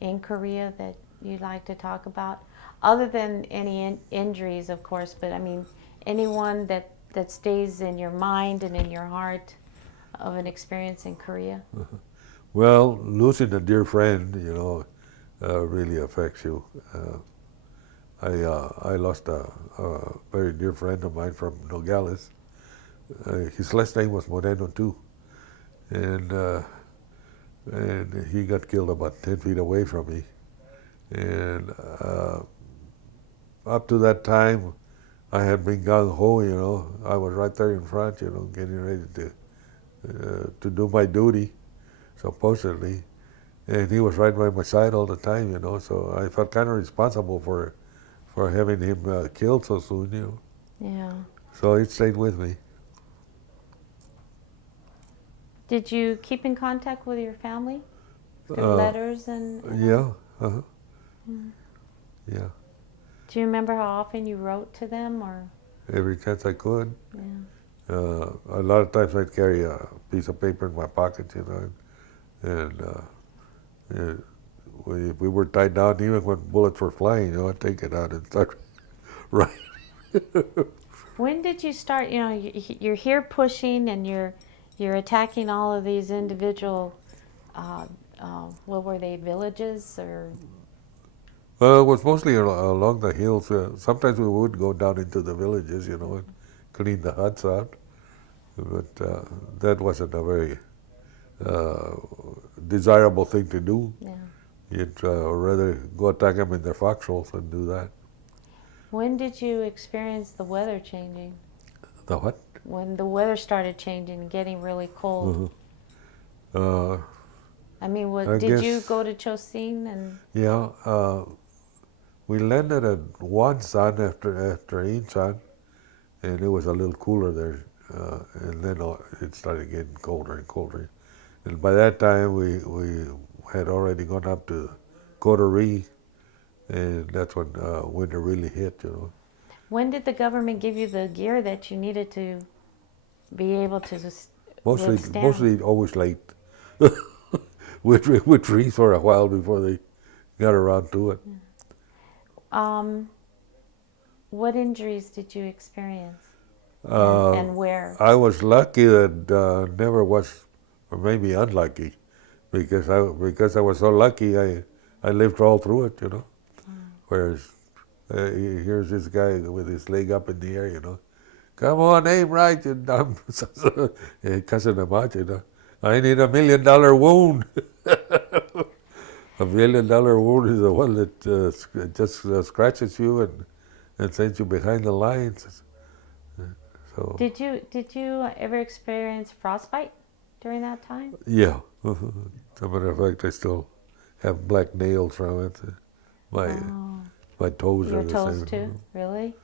in Korea that you'd like to talk about? Other than any injuries, of course, but I mean, anyone that stays in your mind and in your heart of an experience in Korea? Well, losing a dear friend, really affects you. I lost a very dear friend of mine from Nogales. His last name was Moreno too, and he got killed about 10 feet away from me. And up to that time, I had been gung ho. I was right there in front, getting ready to do my duty, supposedly. And he was right by my side all the time, So I felt kind of responsible for having him killed so soon. Yeah. So it stayed with me. Did you keep in contact with your family through Uh, letters and yeah. Uh-huh. Mm. Yeah. Do you remember how often you wrote to them, or? Every chance I could. Yeah. A lot of times I'd carry a piece of paper in my pocket, and if we were tied down, even when bullets were flying, I'd take it out and start writing. When did you start? You're here pushing, and you're attacking all of these individual. What were they? Villages or? It was mostly along the hills. Sometimes we would go down into the villages, and clean the huts out. But that wasn't a very uh, desirable thing to do. Yeah. You'd rather go attack them in their foxholes and do that. When did you experience the weather changing? The what? When the weather started changing and getting really cold. Uh, I mean, I did you guess- go to Chosin and? yeah, we landed at Wonsan after Insan, and it was a little cooler there. And then it started getting colder and colder. And by that time, we had already gone up to Coterie, and that's when winter really hit. When did the government give you the gear that you needed to be able to Mostly, withstand? mostly always late. We'd freeze for a while before they got around to it. What injuries did you experience, and where? I was lucky that never was, or maybe unlucky, because I was so lucky I lived all through it. Whereas here's this guy with his leg up in the air. Come on, aim right, and I'm cussing him out. I need $1 million wound. $1 million wound is the one that just scratches you and sends you behind the lines. So Did you ever experience frostbite during that time? yeah, as a matter of fact, I still have black nails from it. My toes Your are the toes same. too, really?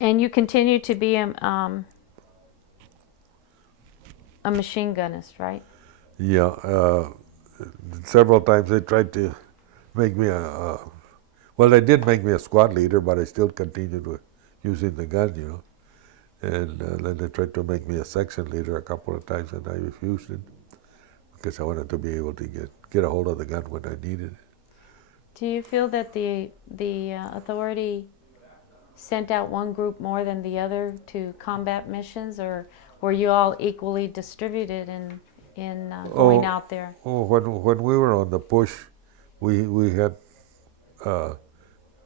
And you continue to be a machine gunnist, right? Yeah, several times they tried to make me well, they did make me a squad leader, but I still continued with using the gun. And then they tried to make me a section leader a couple of times, and I refused it because I wanted to be able to get a hold of the gun when I needed it. Do you feel that the authority sent out one group more than the other to combat missions, or were you all equally distributed in going out there? Oh, when we were on the push, we had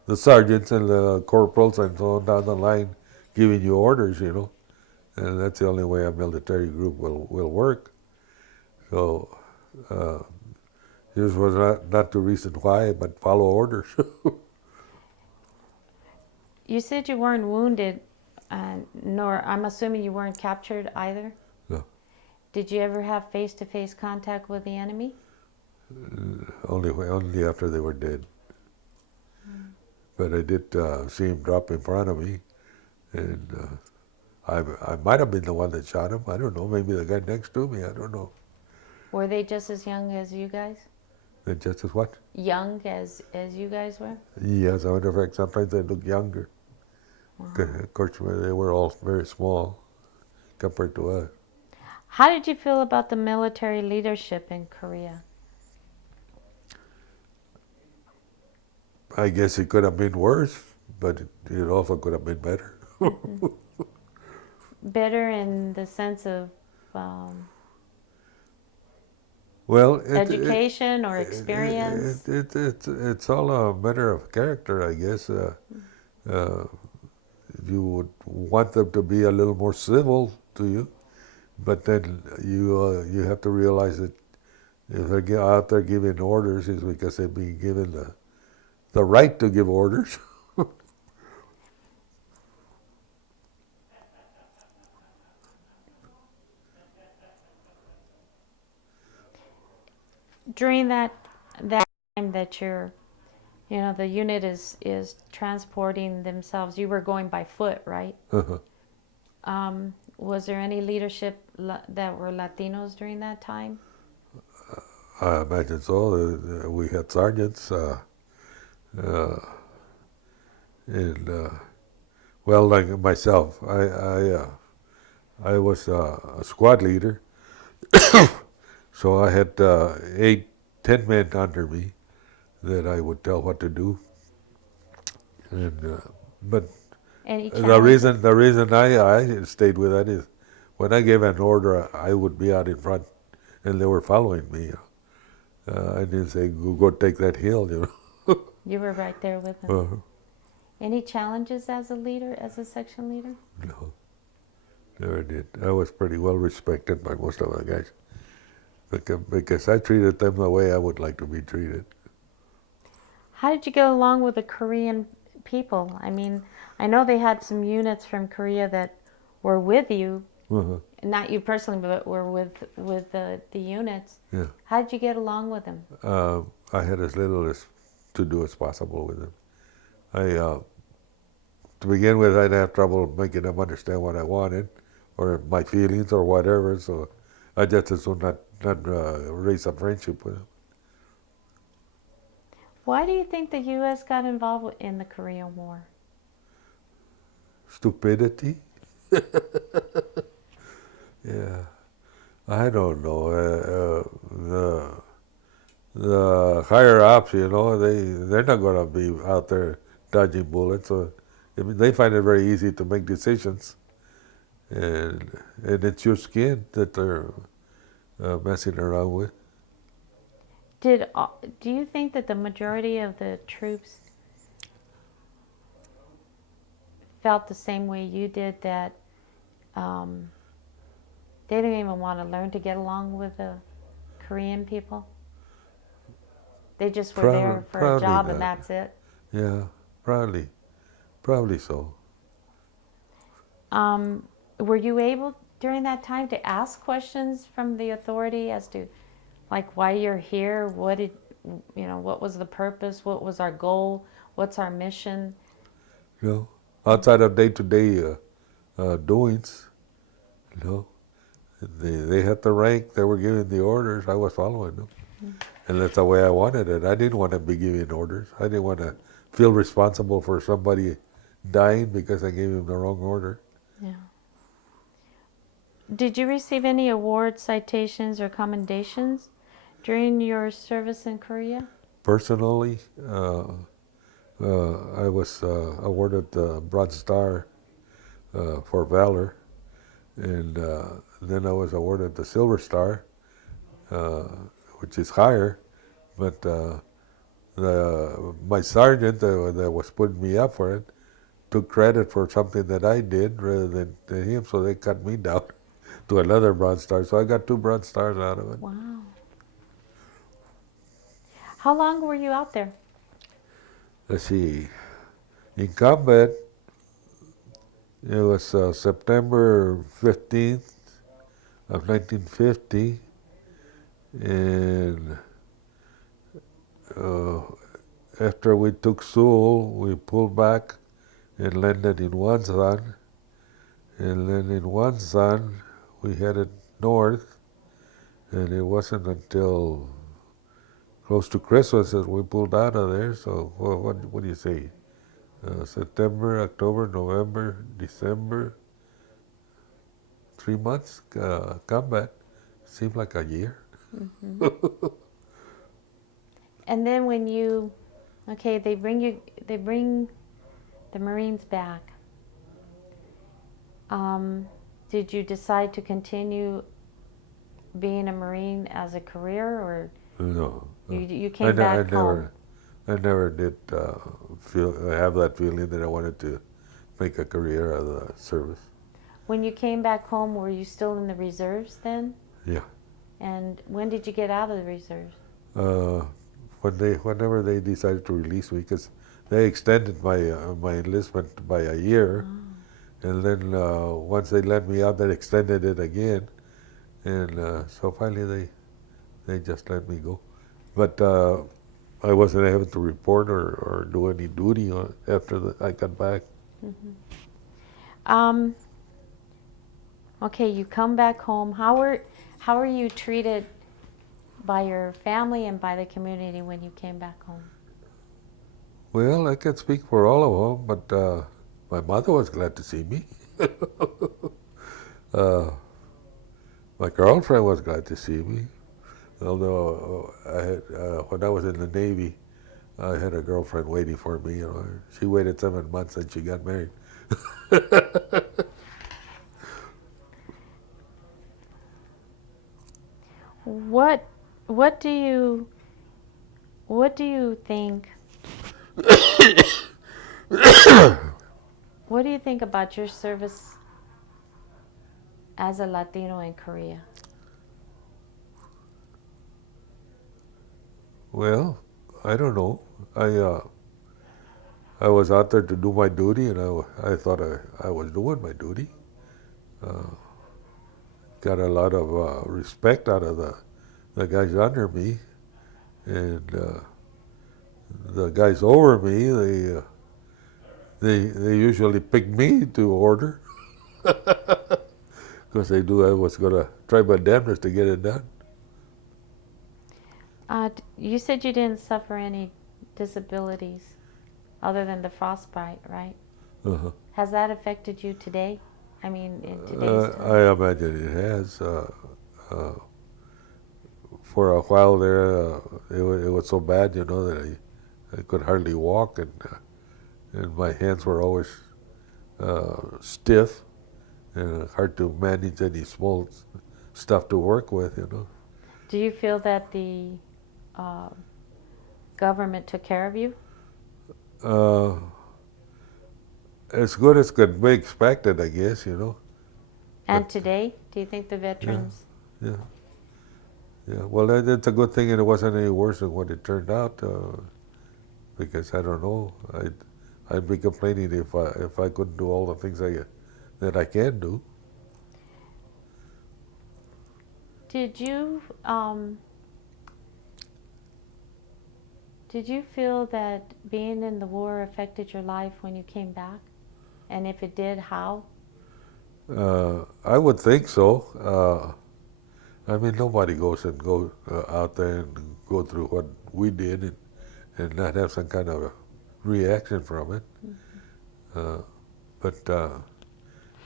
the sergeants and the corporals and so on down the line giving you orders, and that's the only way a military group will work. So this was not the reason why, but follow orders. You said you weren't wounded, nor I'm assuming you weren't captured either. No. Did you ever have face-to-face contact with the enemy? Only after they were dead. But I did see him drop in front of me, and I might have been the one that shot him. I don't know. Maybe the guy next to me. I don't know. Were they just as young as you guys? And just as what? Young as you guys were? Yes, as a matter of fact, sometimes they look younger. Wow. Of course, they were all very small compared to us. How did you feel about the military leadership in Korea? I guess it could have been worse, but it also could have been better. Bitter in the sense of Well, education or experience? it's all a matter of character, I guess. Uh, you would want them to be a little more civil to you, but then you have to realize that if they're out there giving orders, it's because they've been given the right to give orders. During that time that the unit is transporting themselves, you were going by foot, right? Was there any leadership that were Latinos during that time? I imagine so. We had sergeants, and well, like myself, I was a squad leader, so I had 10 men under me that I would tell what to do. And but Any the challenges? reason I stayed with that is when I gave an order, I would be out in front, and they were following me. I didn't say go take that hill, you know. You were right there with them. Uh, Any challenges as a leader, as a section leader? no, never did. I was pretty well respected by most of the guys because I treated them the way I would like to be treated. How did you get along with the Korean people? I mean, I know they had some units from Korea that were with you, Uh-huh. not you personally, but were with the units. Yeah. How did you get along with them? I had as little as to do as possible with them. To begin with, I'd have trouble making them understand what I wanted, or my feelings, or whatever. So I just as soon not raise a friendship with them. Why do you think the U.S. got involved in the Korean War? Stupidity. Yeah, I don't know. The higher ups, they're not going to be out there dodging bullets. So I mean, they find it very easy to make decisions, and it's your skin that they're messing around with. Do you think that the majority of the troops felt the same way you did, that they didn't even want to learn to get along with the Korean people? They just were there for a Probably job not. and that's it? Yeah, probably so. Were you able during that time to ask questions from the authority as to like why you're here, what was the purpose, what was our goal, what's our mission? Outside of day-to-day doings, they had the rank, they were giving the orders, I was following them. And that's the way I wanted it. I didn't want to be giving orders. I didn't want to feel responsible for somebody dying because I gave him the wrong order. Yeah. Did you receive any awards, citations, or commendations during your service in Korea? Personally, I was awarded the Bronze Star for valor, and then I was awarded the Silver Star, which is higher, but my sergeant that was putting me up for it took credit for something that I did rather than him, so they cut me down to another Bronze Star. So I got 2 Bronze Stars out of it. Wow. How long were you out there? Let's see. In combat, it was September 15th of 1950, and after we took Seoul, we pulled back and landed in Wonsan, and then in Wonsan we headed north, and it wasn't until close to Christmas that we pulled out of there. So what do you say? September, October, November, December, 3 months combat. Seemed like a year. Mm-hmm. And then when they bring the Marines back. Did you decide to continue being a Marine as a career, or No. you came back home? I never did have that feeling that I wanted to make a career out of the service. When you came back home, were you still in the reserves then? Yeah. And when did you get out of the reserves? Whenever they decided to release me, because they extended my enlistment by a year, and then once they let me out, they extended it again, and so finally they just let me go. But I wasn't able to report or do any duty after I got back. Okay, you come back home. How are you treated by your family and by the community when you came back home? Well, I can't speak for all of them, but my mother was glad to see me. My girlfriend was glad to see me. Although when I was in the Navy, I had a girlfriend waiting for me. You know, she waited 7 months and she got married. What what do you think? What do you think about your service as a Latino in Korea? Well, I don't know. I was out there to do my duty, and I thought I was doing my duty. Got a lot of respect out of the guys under me, and the guys over me. They usually pick me to order because they knew I was gonna try my damnedest to get it done. You said you didn't suffer any disabilities other than the frostbite, right? Uh-huh. Has that affected you today? I mean, in today's time? I imagine it has. For a while there, it was so bad, you know, that I could hardly walk, and my hands were always stiff and hard to manage any small stuff to work with, you know. Do you feel that the government took care of you? As good as could be expected, I guess, you know. And But, today, do you think the veterans? yeah, yeah. Well, it's a good thing it wasn't any worse than what it turned out, because I don't know. I'd be complaining if I couldn't do all the things that I can do. Did you feel that being in the war affected your life when you came back? And if it did, how? I would think so. I mean, nobody goes out there and go through what we did and not have some kind of a reaction from it. But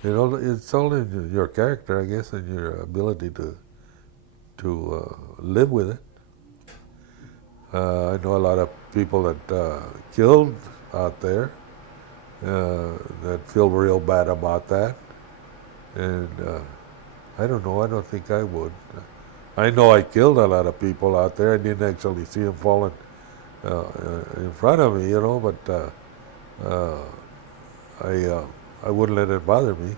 it's all in your character, I guess, and your ability to live with it. I know a lot of people that killed out there that feel real bad about that, and I don't know. I don't think I would. I know I killed a lot of people out there. I didn't actually see them falling in front of me, you know, but I wouldn't let it bother me.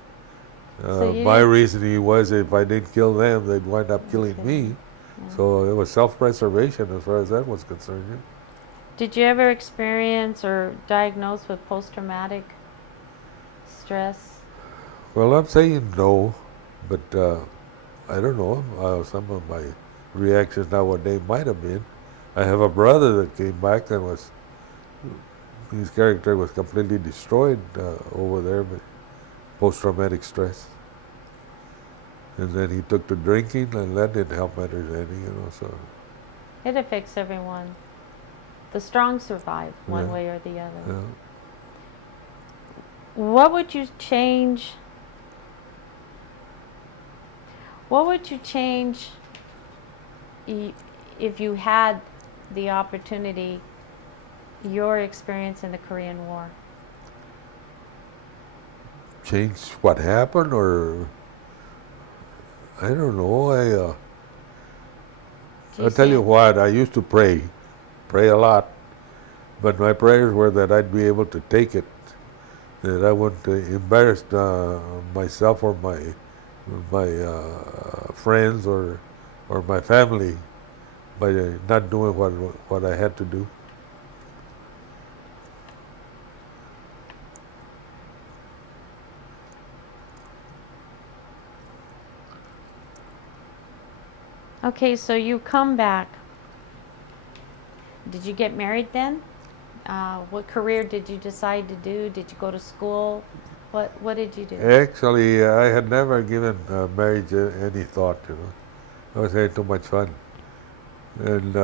So you My didn't- reasoning was if I didn't kill them, they'd wind up killing me. Yeah. So it was self-preservation as far as that was concerned. Yeah. Did you ever experience or diagnose with post-traumatic stress? Well, I'm saying no, but I don't know. Some of my reactions nowadays might have been. I have a brother that came back and his character was completely destroyed over there by post-traumatic stress. And then he took to drinking, and that didn't help matters any, you know. So It affects everyone. The strong survive one Yeah. way or the other. yeah. What would you change? What would you change if you had the opportunity, your experience in the Korean War? change what happened, or I don't know. Do I'll tell see you it? what, I used to pray a lot, but my prayers were that I'd be able to take it, that I wouldn't embarrass myself or my friends or my family by not doing what I had to do. Okay, so you come back. Did you get married then? What career did you decide to do? Did you go to school? What did you do? Actually, I had never given marriage any thought, I was having too much fun. And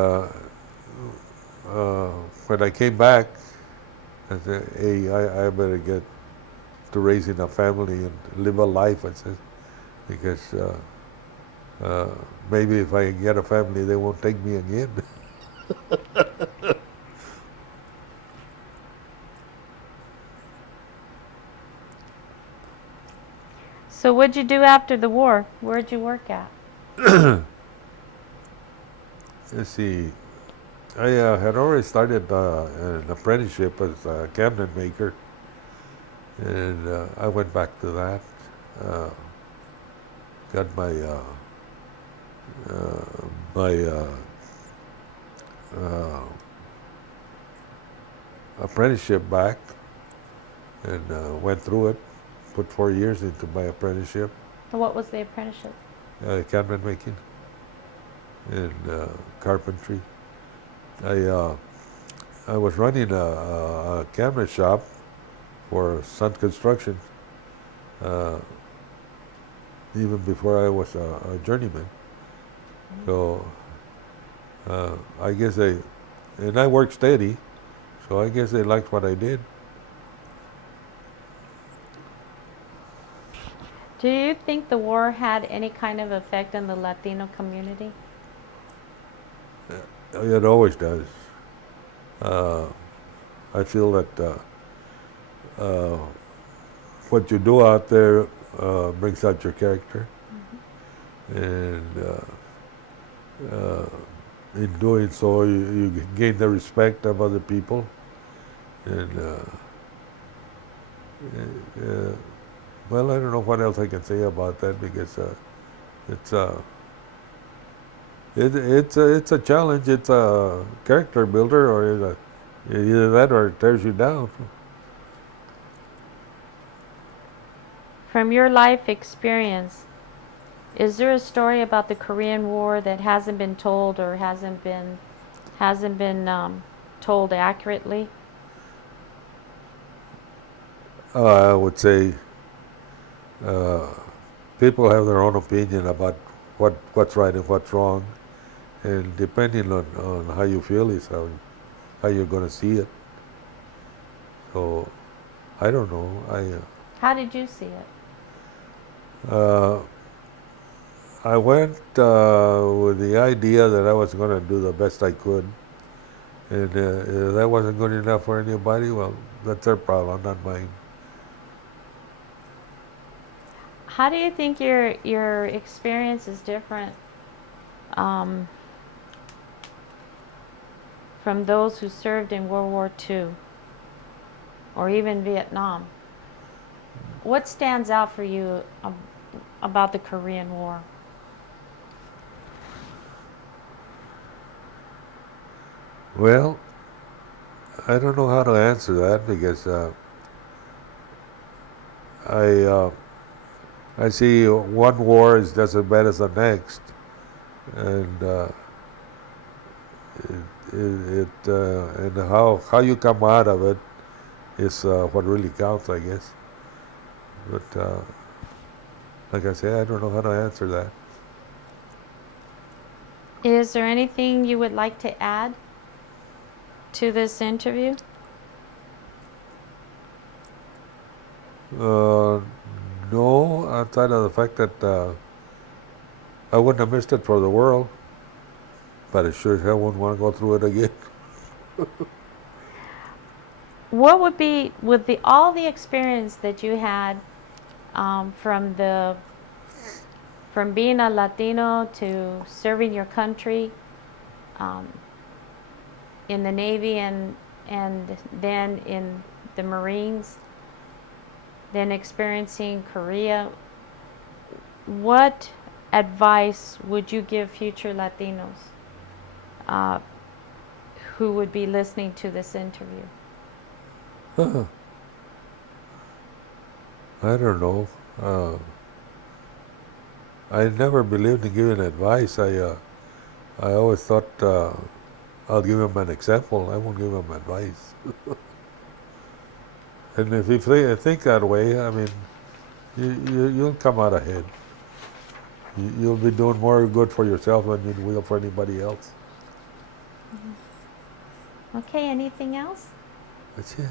when I came back, I said, hey, I better get to raising a family and live a life, I said, because maybe if I get a family, they won't take me again. So what'd you do after the war? Where'd you work at? Let's see, I had already started an apprenticeship as a cabinet maker, and I went back to that. Got my apprenticeship back, and went through it. Put 4 years into my apprenticeship, What was the apprenticeship? cabinet making and carpentry. I was running a cabinet shop for Sun Construction even before I was a journeyman. So I guess and I worked steady, so I guess they liked what I did. Do you think the war had any kind of effect on the Latino community? It always does. I feel that what you do out there brings out your character, and in doing so, you gain the respect of other people, and well, I don't know what else I can say about that, because it's it's a challenge. It's a character builder, or either that or it tears you down. From your life experience, is there a story about the Korean War that hasn't been told or hasn't been told accurately? I would say people have their own opinion about what's right and what's wrong, and depending on how you feel is how you're going to see it. So I don't know. How did you see it? I went with the idea that I was going to do the best I could, and if that wasn't good enough for anybody, well, that's their problem, not mine. How do you think your experience is different from those who served in World War II or even Vietnam? What stands out for you about the Korean War? Well, I don't know how to answer that, because I see one war is just as bad as the next, and and how you come out of it is what really counts, I guess. But like I say, I don't know how to answer that. Is there anything you would like to add to this interview? No, outside of the fact that I wouldn't have missed it for the world, but I sure as hell wouldn't want to go through it again. What would be, with all the experience that you had from being a Latino to serving your country in the Navy and then in the Marines, then experiencing Korea, what advice would you give future Latinos who would be listening to this interview? I don't know. I never believed in giving advice. I always thought I'll give them an example. I won't give them advice. And if you think that way, I mean, you'll come out ahead. You'll be doing more good for yourself than you will for anybody else. Okay, anything else? That's it.